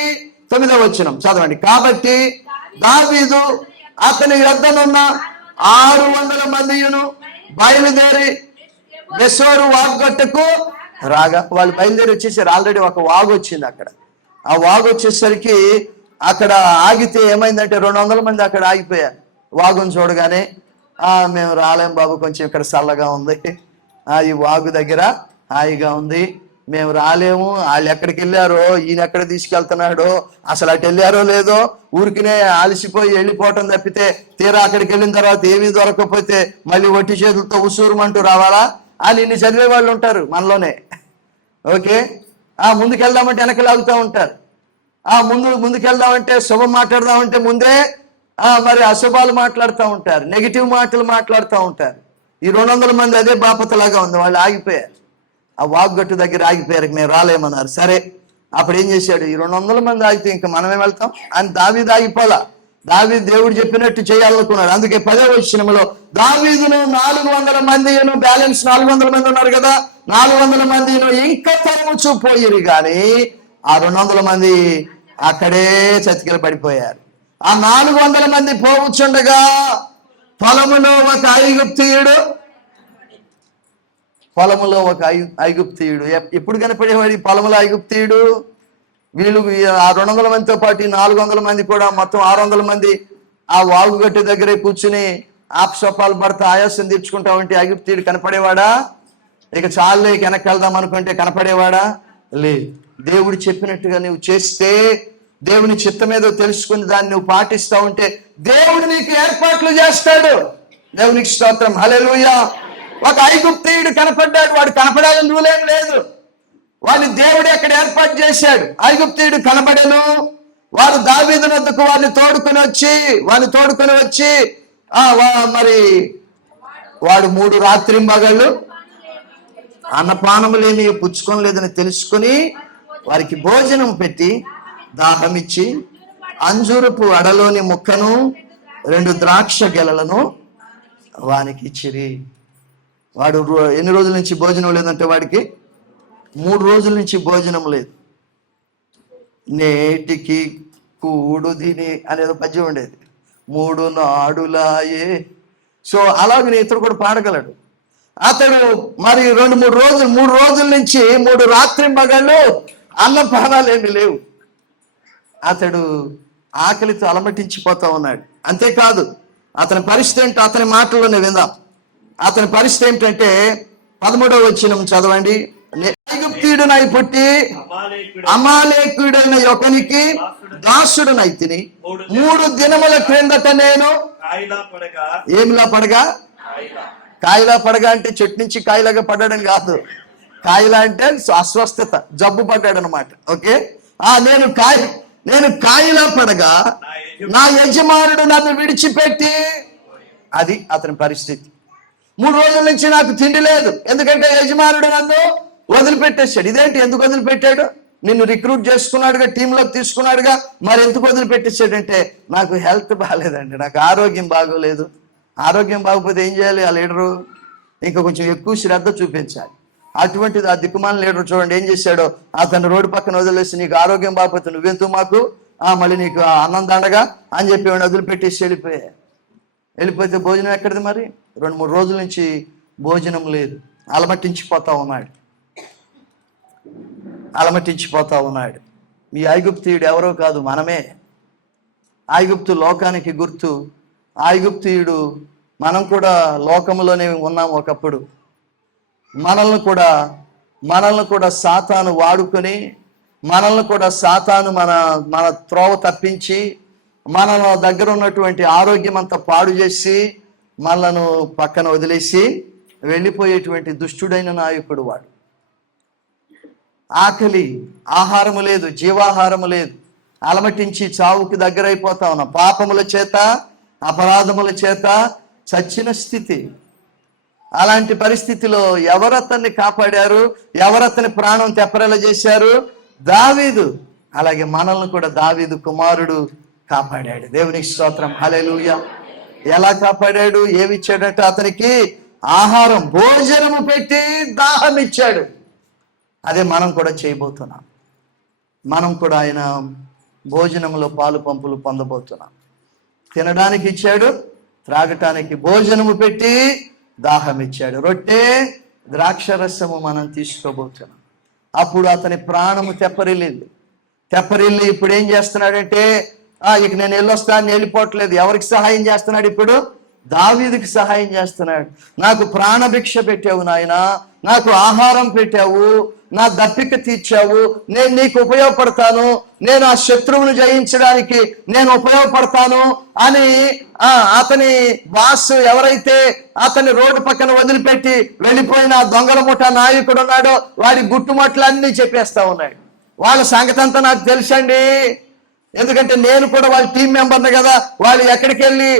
9వ వచనం చదవండి. కాబట్టి దావీదు అతని యొద్దనున్న 600 మందియును బయలుదేరి బెసోరు వాగుగట్టుకు రాగా. వాళ్ళు బయలుదేరి వచ్చేసారు. ఆల్రెడీ ఒక వాగు వచ్చింది అక్కడ. ఆ వాగు వచ్చేసరికి అక్కడ ఆగితే ఏమైందంటే 200 మంది అక్కడ ఆగిపోయారు. వాగును చూడగానే మేము రాలేం బాబు, కొంచెం ఇక్కడ చల్లగా ఉంది, ఈ వాగు దగ్గర హాయిగా ఉంది, మేము రాలేము. వాళ్ళు ఎక్కడికి వెళ్ళారో, ఈయన ఎక్కడ తీసుకెళ్తున్నాడో, అసలు అటు వెళ్ళారో లేదో, ఊరికినే అలసిపోయి వెళ్ళిపోవటం తప్పితే తీరా అక్కడికి వెళ్ళిన తర్వాత ఏమీ దొరకకపోతే మళ్ళీ ఒట్టి చేతులతో ఉసూరుమంటూ రావాలా అని ఇన్ని చదివే వాళ్ళు ఉంటారు మనలోనే. ఓకే, ముందుకెళ్దామంటే వెనక లాగుతూ ఉంటారు. ముందుకెళ్దామంటే శుభం మాట్లాడదామంటే ముందే మరి అశుభాలు మాట్లాడుతూ ఉంటారు, నెగిటివ్ మాటలు మాట్లాడుతూ ఉంటారు. ఈ 200 మంది అదే బాపతలాగా ఉంది. వాళ్ళు ఆగిపోయారు, ఆ వాగుగట్టు దగ్గర ఆగిపోయారు. మేము రాలేమన్నారు. సరే, అప్పుడు ఏం చేశాడు? ఈ 200 మంది ఆగితే ఇంకా మనమే వెళ్తాం అని దావీదు ఆగిపోలా. దావీదు దేవుడు చెప్పినట్టు చేయాలనుకున్నాడు. అందుకే 10వ వచనంలో దావీదును 400 మందిను, బ్యాలెన్స్ 400 మంది ఉన్నారు కదా, 400 మందిను ఇంకా తరుముచూ పోయిరు కానీ ఆ 200 మంది అక్కడే చతికిల పడిపోయారు. ఆ 400 మంది పోవచ్చుండగా పొలములో ఒక ఐగుప్తీయుడు ఎప్పుడు కనపడేవాడు? ఈ పొలములో ఐగుప్తీయుడు. వీళ్ళు ఆ 200 మందితో పాటు 400 మంది కూడా మొత్తం 600 మంది ఆ వాగుగట్టు దగ్గరే కూర్చుని ఆప్సపాలు పడతా ఆయాసం తీర్చుకుంటామంటే ఐగుప్తీయుడు కనపడేవాడా? ఇక చాలే వెనక్కి వెళ్దాం అనుకుంటే కనపడేవాడా? లేదు. దేవుడు చెప్పినట్టుగా నువ్వు చేస్తే, దేవుని చిత్తం ఏదో తెలుసుకుని దాన్ని నువ్వు పాటిస్తా ఉంటే దేవుడు నీకు ఏర్పాట్లు చేస్తాడు. దేవునికి స్తోత్రం, హల్లెలూయా. ఒక ఐగుప్తీయుడు కనపడ్డాడు. వాడు కనపడాలని రూలేం లేదు. వాడిని దేవుడు ఎక్కడ ఏర్పాటు చేశాడు. ఐగుప్తీయుడు కనపడను. వాడు దావీదు వద్దకు వాడిని తోడుకొని వచ్చి మరి వాడు 3 రాత్రింబగళ్ళు అన్నపానములేమి పుచ్చుకోలేదని తెలుసుకుని వారికి భోజనం పెట్టి దాహమిచ్చి అంజూరపు అడలోని ముక్కను 2 ద్రాక్ష గెలలను వానికి ఇచ్చిరి. వాడు ఎన్ని రోజుల నుంచి భోజనం లేదంటే వాడికి 3 రోజుల నుంచి భోజనం లేదు. నేటికి కూడు తిని అనేది పద్యం ఉండేది. 3 నాడులాయే. సో అలాగే ఇతడు కూడా పాడగలడు. అతడు మరి 3 రోజుల నుంచి 3 రాత్రింబగళ్ళు అన్నపానాలు ఏమి లేవు. అతడు ఆకలితో అలమటించిపోతా ఉన్నాడు. అంతేకాదు అతని పరిస్థితి ఏంటో అతని మాటల్లోనే విందాం. అతని పరిస్థితి ఏంటంటే 13వ వచనం చదవండి. ఐగుప్తీయుడనై పుట్టి అమాలేకుడైన ఒకనికి దాసుడునైతిని. 3 దినముల క్రిందట నేను ఏమిలా పడగా, కాయలా పడగా అంటే చెట్టు నుంచి కాయలాగా పడ్డాడని కాదు. కాయలా అంటే అస్వస్థత, జబ్బు పడ్డాడు అనమాట. ఓకే, నేను కాయలా పడగా నా యజమానుడు నన్ను విడిచిపెట్టి, అది అతని పరిస్థితి. 3 రోజుల నుంచి నాకు తిండి లేదు, ఎందుకంటే యజమానుడు నన్ను వదిలిపెట్టేశాడు. ఇదేంటి, ఎందుకు వదిలిపెట్టాడు? నిన్ను రిక్రూట్ చేసుకున్నాడుగా, టీంలోకి తీసుకున్నాడుగా, మరి ఎందుకు వదిలిపెట్టేశాడంటే నాకు హెల్త్ బాగాలేదండి, నాకు ఆరోగ్యం బాగోలేదు, ఆరోగ్యం బాగోకపోతే ఏం చేయాలి ఆ లీడరు? ఇంకా కొంచెం ఎక్కువ శ్రద్ధ చూపించాలి. అటువంటిది ఆ దిక్కుమాల లీడర్ చూడండి ఏం చేశాడో, అతను రోడ్డు పక్కన వదిలేసి, నీకు ఆరోగ్యం బాగోకపోతే నువ్వెందుకు మాకు, మళ్ళీ నీకు అన్నం దండగా అని చెప్పి వదిలిపెట్టేసి వెళ్ళిపోతే భోజనం ఎక్కడిది మరి? 2-3 రోజుల నుంచి భోజనం లేదు. అలమటించిపోతా ఉన్నాడు. ఈ ఐగుప్తీయుడు ఎవరో కాదు, మనమే. ఐగుప్తు లోకానికి గుర్తు. ఐగుప్తీయుడు మనం కూడా లోకంలోనే ఉన్నాం ఒకప్పుడు. మనల్ని కూడా సాతాను వాడుకొని, మనల్ని కూడా సాతాను మన త్రోవ తప్పించి, మన దగ్గర ఉన్నటువంటి ఆరోగ్యం అంతా పాడు చేసి, మనలను పక్కన వదిలేసి వెళ్ళిపోయేటువంటి దుష్టుడైన నాయకుడు వాడు. ఆకలి, ఆహారము లేదు, జీవాహారము లేదు, అలమటించి చావుకి దగ్గరైపోతా ఉన్నాం. పాపముల చేత, అపరాధముల చేత చచ్చిన స్థితి. అలాంటి పరిస్థితిలో ఎవరతన్ని కాపాడారు? ఎవరతని ప్రాణం తెప్పరేలా చేశారు? దావీదు. అలాగే మనల్ని కూడా దావీదు కుమారుడు కాపాడాడు. దేవునికి స్తోత్రం, హల్లెలూయా. ఎలా కాపాడాడు? ఏమి ఇచ్చాడట అతనికి? ఆహారం, భోజనము పెట్టి దాహం ఇచ్చాడు. అదే మనం కూడా చేయబోతున్నాం. మనం కూడా ఆయన భోజనంలో పాలు పంపులు పొందబోతున్నాం. తినడానికి ఇచ్చాడు, త్రాగటానికి భోజనము పెట్టి దాహం ఇచ్చాడు. రొట్టె, ద్రాక్షరసము మనం తీసుకోబోతున్నాం. అప్పుడు అతని ప్రాణము తెప్పరిల్లి ఇప్పుడు ఏం చేస్తున్నాడంటే, ఇక నేను వెళ్ళొస్తాను, వెళ్ళిపోవట్లేదు. ఎవరికి సహాయం చేస్తున్నాడు ఇప్పుడు? దావీదుకి సహాయం చేస్తున్నాడు. నాకు ప్రాణభిక్ష పెట్టావు నాయన, నాకు ఆహారం పెట్టావు, నా దప్పిక తీర్చావు, నేను నీకు ఉపయోగపడతాను, నేను ఆ శత్రువును జయించడానికి నేను ఉపయోగపడతాను అని అతని బాస్ ఎవరైతే అతని రోడ్డు పక్కన వదిలిపెట్టి వెళ్ళిపోయిన దొంగల ముఠా నాయకుడు ఉన్నాడో వాడి గుట్టుమట్లన్నీ చెప్పేస్తా ఉన్నాడు. వాళ్ళ సంగతి అంతా నాకు తెలుసండి, ఎందుకంటే నేను కూడా వాళ్ళ టీం మెంబర్ని కదా. వాళ్ళు ఎక్కడికి వెళ్ళి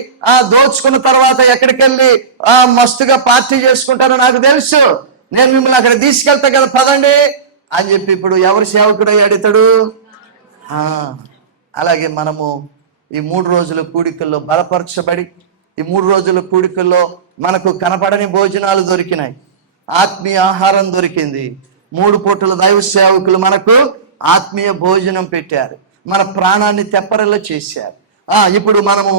దోచుకున్న తర్వాత ఎక్కడికి వెళ్ళి మస్తుగా పార్టీ చేసుకుంటారో నాకు తెలుసు. నేను మిమ్మల్ని అక్కడ తీసుకెళ్తా కదా, పదండి అని చెప్పి ఇప్పుడు ఎవరు సేవకుడు అయ్యాడు ఇతడు? అలాగే మనము ఈ 3 రోజుల కూడికల్లో బలపరచబడి, ఈ 3 రోజుల కూడికల్లో మనకు కనపడని భోజనాలు దొరికినాయి, ఆత్మీయ ఆహారం దొరికింది. 3 పూటల దైవ సేవకులు మనకు ఆత్మీయ భోజనం పెట్టారు, మన ప్రాణాన్ని తెప్పరిల్లా చేశారు. ఇప్పుడు మనము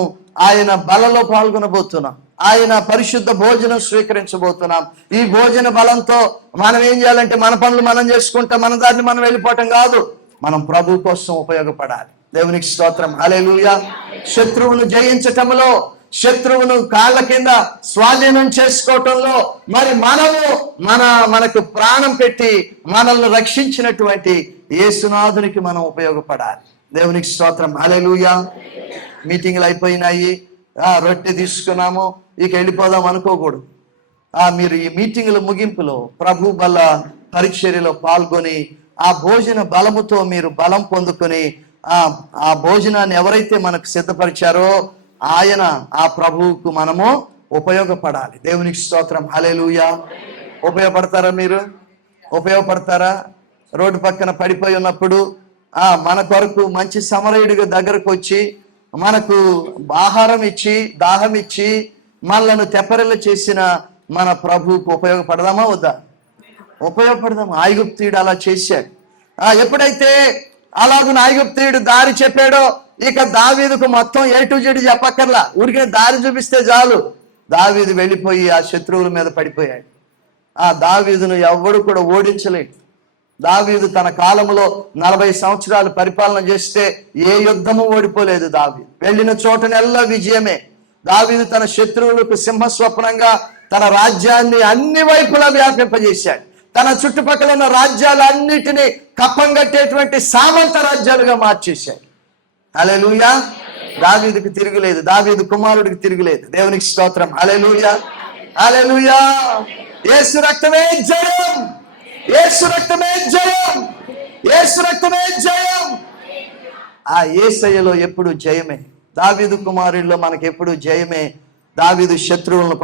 ఆయన బలలో పాల్గొనబోతున్నాం, ఆయన పరిశుద్ధ భోజనం స్వీకరించబోతున్నాం. ఈ భోజన బలంతో మనం ఏం చేయాలంటే, మన పనులు మనం చేసుకుంటాం, మన దాన్ని మనం వెళ్ళిపోవటం కాదు, మనం ప్రభు కోసం ఉపయోగపడాలి. దేవునికి స్తోత్రం, హల్లెలూయా. శత్రువును జయించటంలో, శత్రువును కాళ్ళ కింద స్వాధీనం చేసుకోవటంలో మరి మనకు ప్రాణం పెట్టి మనల్ని రక్షించినటువంటి యేసునాథునికి మనం ఉపయోగపడాలి. దేవునికి స్తోత్రం, హల్లెలూయా. మీటింగ్లు అయిపోయినాయి, రొట్టె తీసుకున్నాము, ఇక వెళ్ళిపోదాం అనుకోకూడదు. మీరు ఈ మీటింగుల ముగింపులో ప్రభు బల పరిచర్యలో పాల్గొని ఆ భోజన బలముతో మీరు బలం పొందుకొని ఆ భోజనాన్ని ఎవరైతే మనకు సిద్ధపరిచారో ఆయన ఆ ప్రభువుకు మనము ఉపయోగపడాలి. దేవునికి స్తోత్రం, హల్లెలూయా. ఉపయోగపడతారా? మీరు ఉపయోగపడతారా? రోడ్డు పక్కన పడిపోయి ఉన్నప్పుడు మన కొరకు మంచి సమరయుడిగా దగ్గరకు వచ్చి మనకు ఆహారం ఇచ్చి దాహం ఇచ్చి మనలను తెప్పరిల్ల చేసిన మన ప్రభువుకు ఉపయోగపడదామా వద్దా? ఉపయోగపడదామా? ఐగుప్తీయుడు అలా చేశాడు. ఎప్పుడైతే అలాగున ఐగుప్తీయుడు దారి చెప్పాడో ఇక దావీదుకు మొత్తం A to Z చెప్పక్కర్లా, ఊరికే దారి చూపిస్తే చాలు. దావీదు వెళ్ళిపోయి ఆ శత్రువుల మీద పడిపోయాడు. దావీదును ఎవడు కూడా ఓడించలేడు. దావీదు తన కాలంలో 40 సంవత్సరాలు పరిపాలన చేస్తే ఏ యుద్ధము ఓడిపోలేదు. దావీదు వెళ్ళిన చోటనెల్లా విజయమే. దావీదు తన శత్రువులకు సింహస్వప్నంగా తన రాజ్యాన్ని అన్ని వైపులా వ్యాపింపజేశాడు. తన చుట్టుపక్కల ఉన్న రాజ్యాలన్నిటినీ కప్పంగట్టేటువంటి సామంత రాజ్యాలుగా మార్చేశాడు. హల్లెలూయా. దావీదుకి తిరుగులేదు, దావీదు కుమారుడికి తిరుగులేదు. దేవునికి స్తోత్రం, హల్లెలూయా, హల్లెలూయా. యేసు రక్తమే జయం, యేసు రక్తమే జయం, యేసు రక్తమే జయం. ఆ యేసయ్యలో ఎప్పుడు జయమే. దావీదు కుమారుడిలో మనకి ఎప్పుడు జయమే. దావీదు శత్రువులను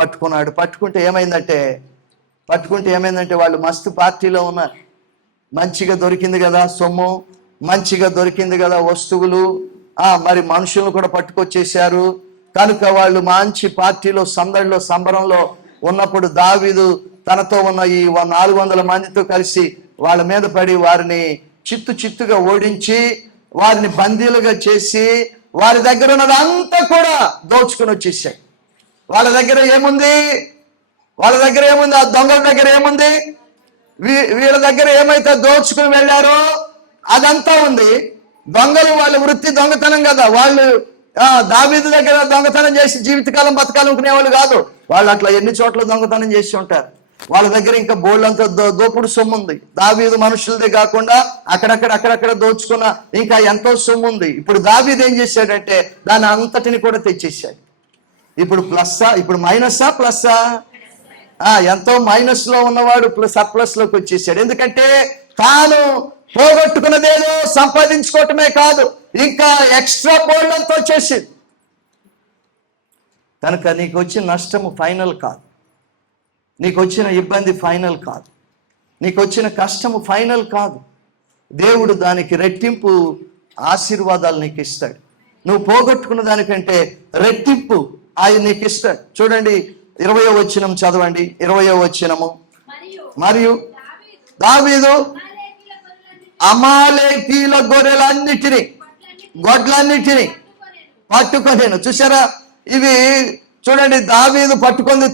పట్టుకుంటే ఏమైందంటే వాళ్ళు మస్తు పార్టీలో ఉన్నారు. మంచిగా దొరికింది కదా సొమ్ము, మంచిగా దొరికింది కదా వస్తువులు, మరి మనుషులను కూడా పట్టుకొచ్చేసారు. కనుక వాళ్ళు మంచి పార్టీలో సందడిలో సంబరంలో ఉన్నప్పుడు దావీదు తనతో ఉన్న ఈ 400 మందితో కలిసి వాళ్ళ మీద పడి వారిని చిత్తుగా ఓడించి వారిని బందీలుగా చేసి వారి దగ్గర ఉన్నదంతా కూడా దోచుకుని వచ్చేసాయి. వాళ్ళ దగ్గర ఏముంది? ఆ దొంగల దగ్గర ఏముంది? వీళ్ళ దగ్గర ఏమైతే దోచుకుని వెళ్ళారో అదంతా ఉంది. దొంగలు వాళ్ళ వృత్తి దొంగతనం కదా. వాళ్ళు దావీదు దగ్గర దొంగతనం చేసి జీవితకాలం బతకాలనుకునే వాళ్ళు కాదు. వాళ్ళు అట్లా ఎన్ని చోట్ల దొంగతనం చేసి ఉంటారు. వాళ్ళ దగ్గర ఇంకా బోళ్ళంతా దోపుడు సొమ్ము ఉంది. దావీదు మనుషులదే కాకుండా అక్కడక్కడ దోచుకున్న ఇంకా ఎంతో సొమ్ము ఉంది. ఇప్పుడు దావీదు ఏం చేశాడంటే దాని అంతటిని కూడా తెచ్చేసాడు. ఇప్పుడు ప్లస్సా, ఇప్పుడు మైనస్సా, ప్లస్సా? ఎంతో మైనస్ లో ఉన్నవాడు సర్ప్లస్ లోకి వచ్చేసాడు. ఎందుకంటే తాను పోగొట్టుకున్నదేదో సంపాదించుకోవటమే కాదు, ఇంకా ఎక్స్ట్రా బోల్డంతో వచ్చేసింది. కనుక నీకు వచ్చిన నష్టము ఫైనల్ కాదు, నీకు వచ్చిన ఇబ్బంది ఫైనల్ కాదు, నీకు వచ్చిన కష్టము ఫైనల్ కాదు. దేవుడు దానికి రెట్టింపు ఆశీర్వాదాలు నీకు ఇస్తాడు. నువ్వు పోగొట్టుకున్న దానికంటే రెట్టింపు ఆయన నీకు ఇస్తాడు. చూడండి 20వ వచనం చదవండి. 20వ వచనము. మరియు దావీదు అమాలేకీల గొడ్లన్నిటిని పట్టుకొనేను. చూసారా, ఇవి చూడండి, దావీదు పట్టుకుంది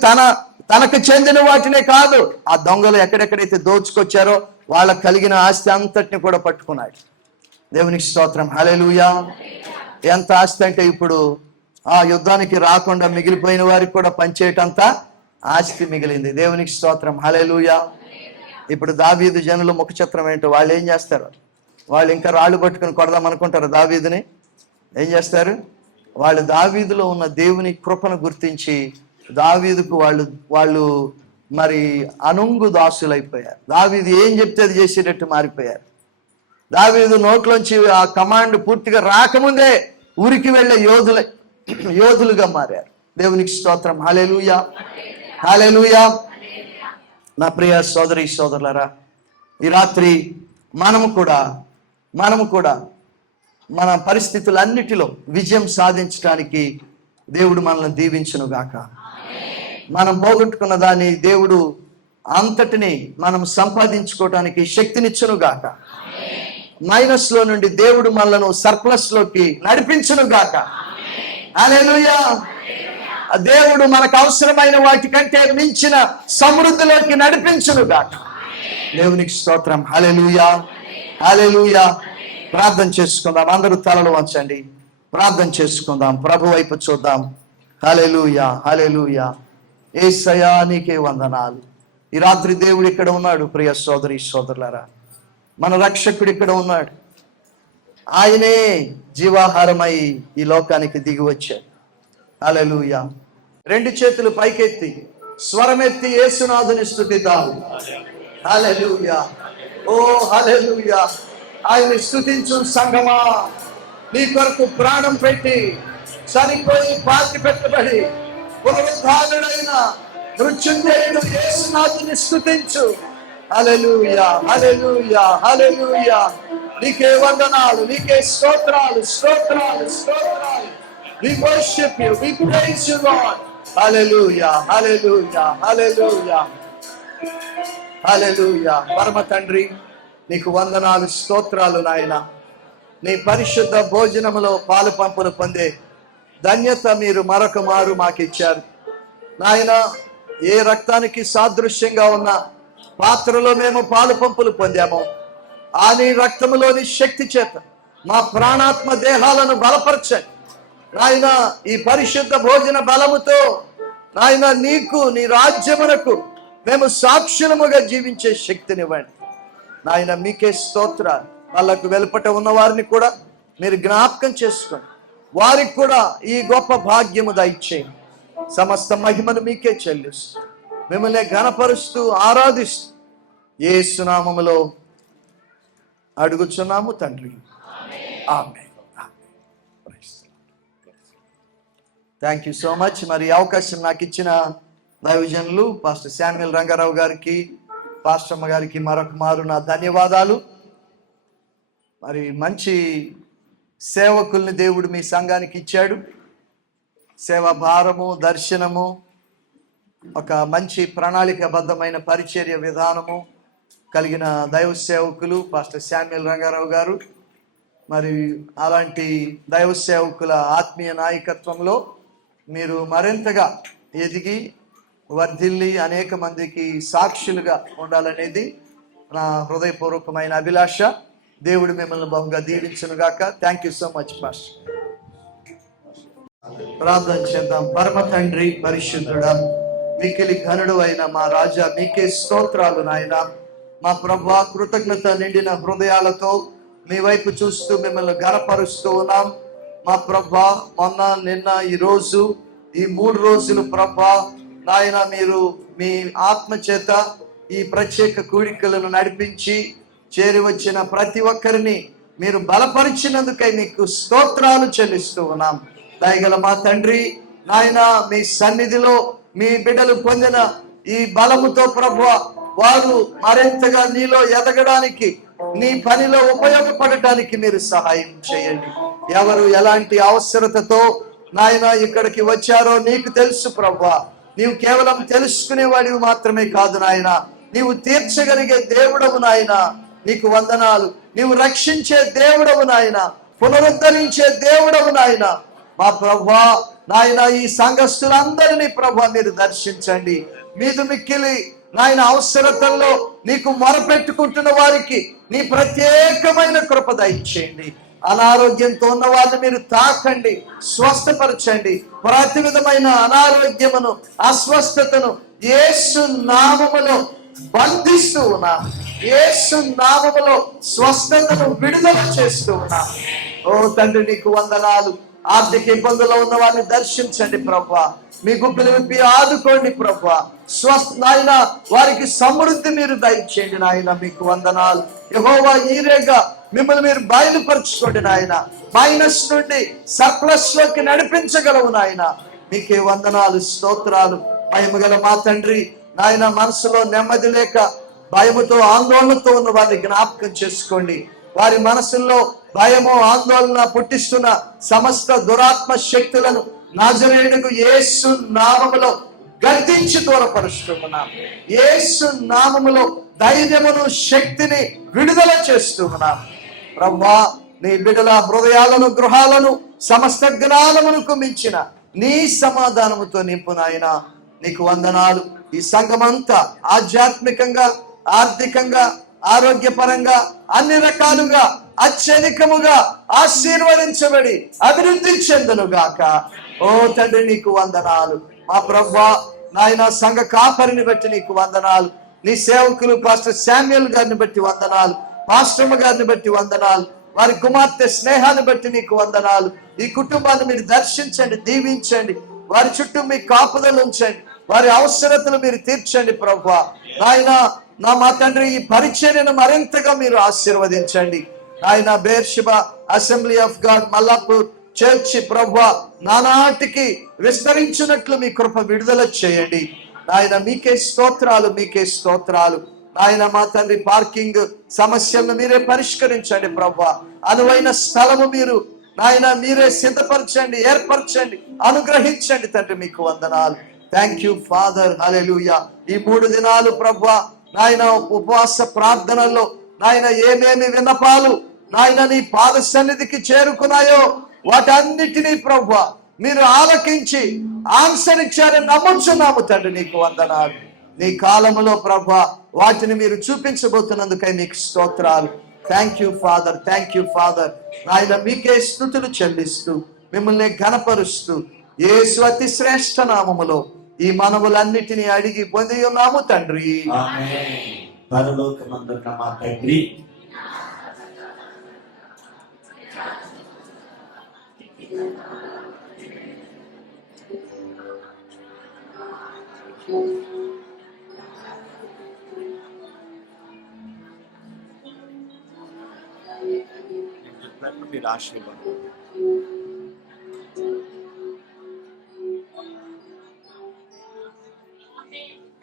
తనకు చెందిన వాటినే కాదు, ఆ దొంగలు ఎక్కడెక్కడైతే దోచుకొచ్చారో వాళ్ళకు కలిగిన ఆస్తి అంతటిని కూడా పట్టుకున్నాడు. దేవునికి స్తోత్రం, హల్లెలూయా. ఎంత ఆస్తి అంటే ఇప్పుడు ఆ యుద్ధానికి రాకుండా మిగిలిపోయిన వారికి కూడా పంచేటంత ఆస్తి మిగిలింది. దేవునికి స్తోత్రం, హల్లెలూయా. ఇప్పుడు దావీదు జనుల ముఖ చిత్రం ఏంటో, వాళ్ళు ఏం చేస్తారు? వాళ్ళు ఇంకా రాళ్ళు పట్టుకుని కొడదాం అనుకుంటారు దావీదుని. ఏం చేస్తారు? వాళ్ళు దావీదులో ఉన్న దేవుని కృపను గుర్తించి దావీదుకు వాళ్ళు మరి అనుంగు దాసులైపోయారు. దావీదు ఏం చెప్తే అది చేసేటట్టు మారిపోయారు. దావీదు నోట్లోంచి ఆ కమాండ్ పూర్తిగా రాకముందే ఊరికి వెళ్ళే యోధులుగా మారారు. దేవునికి స్తోత్రం, హల్లెలూయా, హల్లెలూయా. నా ప్రియ సోదరి సోదరులారా, ఈ రాత్రి మనము కూడా మన పరిస్థితులన్నిటిలో విజయం సాధించడానికి దేవుడు మనల్ని దీవించును గాక. మనం పోగొట్టుకున్న దాన్ని దేవుడు అంతటిని మనం సంపాదించుకోవడానికి శక్తినిచ్చును గాక. మైనస్ లో నుండి దేవుడు మనలను సర్ప్లస్ లోకి నడిపించును గాక. హల్లెలూయా. దేవుడు మనకు అవసరమైన వాటికంటే మించిన సమృద్ధిలోకి నడిపించును గాక. దేవునికి స్తోత్రం, హల్లెలూయా, హల్లెలూయా. ప్రార్థన చేసుకుందాం. అందరూ తలలు వంచండి, ప్రార్థన చేసుకుందాం, ప్రభు వైపు చూద్దాం. హల్లెలూయా, హల్లెలూయా. యేసయ్యా నీకే వందనాలు. ఈ రాత్రి దేవుడు ఇక్కడ ఉన్నాడు. ప్రియ సోదరి సోదరులారా, మన రక్షకుడు ఇక్కడ ఉన్నాడు. ఆయనే జీవాహారమై ఈ లోకానికి దిగి వచ్చాడు. హల్లెలూయా. 2 చేతులు పైకెత్తి స్వరమెత్తి యేసునాథుని స్తుతిద్దాం. హల్లెలూయా, ఓ హల్లెలూయా. ఆయన్ని స్తుతించు సంగమా. నీ కొరకు ప్రాణం పెట్టి చనిపోయి పాతి పెట్టబడి పునరుద్ధానుడైన మృత్యుంజయుడు యేసునాథుని స్తుతించు. హల్లెలూయా, హల్లెలూయా, హల్లెలూయా. నీకే వందనాలు, నీకే స్తోత్రాలు, స్తోత్రాలు, స్తోత్రాలు. We worship you, we praise you, Lord. Hallelujah, hallelujah, hallelujah, hallelujah. పరమ తండ్రి, నీకు వందనాలు, స్తోత్రాలు నాయన. నీ పరిశుద్ధ భోజనములో పాలు పంపులు పొందే ధన్యత మీరు మరొక మారు మాకు ఇచ్చారు నాయన. ఏ రక్తానికి సాదృశ్యంగా ఉన్న పాత్రలో మేము పాలు పంపులు పొందామో ఆ నీ రక్తములోని శక్తి చేత మా ప్రాణాత్మ దేహాలను బలపరచండి నాయన. ఈ పరిశుద్ధ భోజన బలముతో నాయన నీకు, నీ రాజ్యమునకు మేము సాక్షులముగా జీవించే శక్తినివ్వండి నాయన. మీకే స్తోత్రాలు. వాళ్ళకు వెలుపట ఉన్న వారిని కూడా మీరు జ్ఞాపకం చేసుకోండి, వారికి కూడా ఈ గొప్ప భాగ్యము దయచేయండి. సమస్త మహిమను మీకే చెల్లిస్తూ మిమ్మల్ని ఘనపరుస్తూ ఆరాధిస్తూ యేసు నామములో అడుగుచున్నాము తండ్రి, ఆమేన్. Thank you so much. మరి అవకాశం నాకు ఇచ్చిన దైవజనులు పాస్టర్ శామ్యుల్ రంగారావు గారికి, పాస్టర్ అమ్మ గారికి మరొక మారు నా ధన్యవాదాలు. మరి మంచి సేవకుల్ని దేవుడు మీ సంఘానికి ఇచ్చాడు. సేవా భారము, దర్శనము, ఒక మంచి ప్రణాళికాబద్ధమైన పరిచర్య విధానము కలిగిన దైవ సేవకులు పాస్టర్ శామ్యూల్ రంగారావు గారు. మరి అలాంటి దైవ సేవకుల ఆత్మీయ నాయకత్వంలో మీరు మరింతగా ఎదిగి వర్ధిల్లి అనేక మందికి సాక్షులుగా ఉండాలనేది నా హృదయపూర్వకమైన అభిలాష. దేవుడు మిమ్మల్ని బహుగా దీవించును గాక. Thank you so much pastor. ప్రార్థన చేద్దాం. పరమ తండ్రి, పరిశుద్ధుడా, మిక్కిలి ఘనుడు అయిన మా రాజా, మీకే స్తోత్రాలు నాయన. మా ప్రభువా, కృతజ్ఞత నిండిన హృదయాలతో మీ వైపు చూస్తూ మిమ్మల్ని ఘనపరుస్తూ ఉన్నాం. మా ప్రభువా, మొన్న నిన్న ఈ రోజు, ఈ 3 రోజులు ప్రభువా నాయన, మీరు మీ ఆత్మ చేత ఈ ప్రత్యేక కూడికలను నడిపించి చేరి వచ్చిన ప్రతి ఒక్కరిని మీరు బలపరిచినందుకై మీకు స్తోత్రాలు చెల్లిస్తూ ఉన్నాం. దయగల మా తండ్రి నాయన, మీ సన్నిధిలో మీ బిడ్డలు పొందిన ఈ బలముతో ప్రభువా, వారు మరింతగా నీలో ఎదగడానికి, నీ పనిలో ఉపయోగపడటానికి మీరు సహాయం చేయండి. ఎవరు ఎలాంటి అవసరతతో నాయన ఇక్కడికి వచ్చారో నీకు తెలుసు ప్రభువా. నీవు కేవలం తెలుసుకునేవాడివి మాత్రమే కాదు నాయన, నీవు తీర్చగలిగే దేవుడవు నాయన. నీకు వందనాలు. నీవు రక్షించే దేవుడవు నాయన, పునరుద్ధరించే దేవుడవు నాయన. మా ప్రభువా నాయన, ఈ సంఘస్థులందరినీ ప్రభువా మీరు దర్శించండి. మీదు మిక్కిలి నాయన అవసరతల్లో నీకు మొరపెట్టుకుంటున్న వారికి నీ ప్రత్యేకమైన కృప దయచేయండి. అనారోగ్యంతో ఉన్న వాళ్ళని మీరు తాకండి, స్వస్థపరచండి. ప్రతి విధమైన అనారోగ్యమును, అస్వస్థతను యేసు నామములో బంధిస్తూ ఉన్నా. యేసు నామములో స్వస్థతను విడుదల చేస్తూ ఉన్నా. ఓ తండ్రి, నీకు వందనాలు. ఆర్థిక ఇబ్బందుల్లో ఉన్న వారిని దర్శించండి ప్రభువా. మీ గుప్పిలు విప్పి ఆదుకోండి ప్రభువా. నాయన వారికి సమృద్ధి మీరు దయచేయండి నాయన. మీకు వందనాలు. యెహోవా ఈరేగా మిమ్మల్ని మీరు బయలుపరచుకోండి నాయన. మైనస్ నుండి సర్ప్లస్ లోకి నడిపించగలవు నాయన. మీకే వందనాలు, స్తోత్రాలు. మహిమగల మా తండ్రి నాయన, మనసులో నెమ్మది లేక భయముతో ఆందోళనతో ఉన్న వారిని జ్ఞాపకం చేసుకోండి. వారి మనసుల్లో భయము, ఆందోళన పుట్టిస్తున్న సమస్త దురాత్మ శక్తులను నజరేయుడు యేసు నామములో గద్దించి దూరపరుస్తున్నాం. యేసు నామములో ధైర్యమును, శక్తిని విడుదల చేస్తున్నాం. ప్రభువా, నీ బిడ్డల హృదయాలను, గృహాలను సమస్త జ్ఞానమునకు మించిన నీ సమాధానముతో నింపు నాయన. నీకు వందనాలు. ఈ సంఘమంతా ఆధ్యాత్మికంగా, ఆర్థికంగా, ఆరోగ్యపరంగా అన్ని రకాలుగా అత్యధికముగా ఆశీర్వదించబడి అభివృద్ధి చెందునుగాక. ఓ తండ్రి, నీకు వందనాలు. మా ప్రభువా నాయన, సంఘ కాపరిని బట్టి నీకు వందనాలు. నీ సేవకులు పాస్టర్ శామ్యూల్ గారిని బట్టి వందనాలు. పాస్టర్మ గారిని బట్టి వందనాలు. వారి కుమార్తె స్నేహాన్ని బట్టి నీకు వందనాలు. ఈ కుటుంబాన్ని మీరు దర్శించండి, దీవించండి. వారి చుట్టూ మీ కాపుదలు ఉంచండి. వారి అవసరతలు మీరు తీర్చండి ప్రభువా. నాయన, మా తండ్రి, ఈ పరిచర్యను మరింతగా మీరు ఆశీర్వదించండి నాయన. Beersheba assembly of God Mallapur church ప్రభువా నానాటికి విస్తరించినట్లు మీ కృప విడుదల చేయండి నాయన. మీకే స్తోత్రాలు, మీకే స్తోత్రాలు నాయన. మా తండ్రి, పార్కింగ్ సమస్యలను మీరే పరిష్కరించండి ప్రభువా. అనువైన స్థలము మీరు నాయన మీరే సిద్ధపరచండి, ఏర్పరచండి, అనుగ్రహించండి తండ్రి. మీకు వందనాలు. Thank you father. హల్లెలూయా. ఈ 3 దినాలు ప్రభువా నాయన ఉపవాస ప్రార్థనల్లో నాయన ఏమేమి విన్నపాలు నాయన నీ పాద సన్నిధికి చేరుకున్నాయో వాటన్నిటినీ ప్రభువా మీరు ఆలకించి ఆన్సర్ ఇచ్చారని నమ్ముచున్నాము తండ్రి. నీకు వందనాలు. నీ కాలములో ప్రభువా వాటిని మీరు చూపించబోతున్నందుకై మీకు స్తోత్రాలు. Thank you father, thank you father. నాయన మీకే స్తుతులు చెల్లిస్తూ మిమ్మల్ని ఘనపరుస్తూ యేసు అతి శ్రేష్ఠ నామములో ఈ మనవులన్నిటినీ అడిగి పొంది ఉన్నాము తండ్రి. పరలోకమందున్న మా తండ్రి, మీరు ఆశీర్వాదం.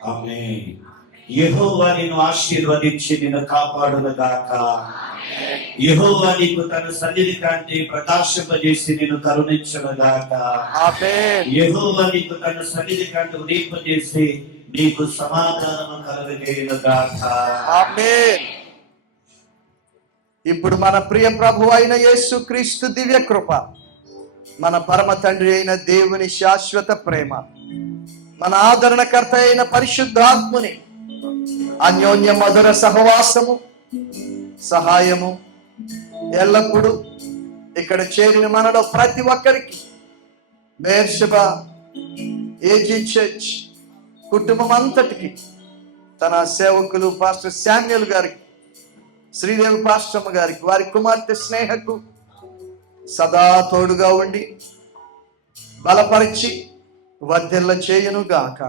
ఆమేన్. యెహోవా నిన్ను ఆశీర్వదించి నిన్ను కాపాడును గాక. యెహోవా నీకు తన సన్నిధి కాంతి ప్రకాశింపజేసి నేను కరుణించునుగాక. ఆమేన్. యెహోవా నీకు తన సన్నిధి కాంతి ఉదయింపజేసి నీకు సమాధానము కలుగజేయునుగాక. ఆమేన్. ఇప్పుడు మన ప్రియ ప్రభు అయిన యేసు క్రీస్తు దివ్య కృప, మన పరమ తండ్రి అయిన దేవుని శాశ్వత ప్రేమ, మన ఆదరణకర్త అయిన పరిశుద్ధాత్ముని అన్యోన్య మధుర సహవాసము, సహాయము ఎల్లప్పుడూ ఇక్కడ చేరిన మనలో ప్రతి ఒక్కరికి, బెర్షెబా ఏజీ చర్చ్ కుటుంబం అంతటికి, తన సేవకులు పాస్టర్ శామ్యూల్ గారికి, శ్రీదేవి పాస్టమ్మ గారికి, వారి కుమార్తె స్నేహకు సదా తోడుగా ఉండి బలపరిచి వర్ధిల్ల చేయును గాక.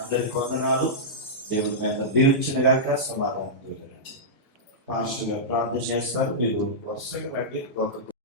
అందరికి వందనాలు. దేవుని మీద దీవించిన గాక. సమాధానం పాస్టర్ గారు ప్రార్థన చేస్తారు. మీరు వరుసగా రండి. ఒక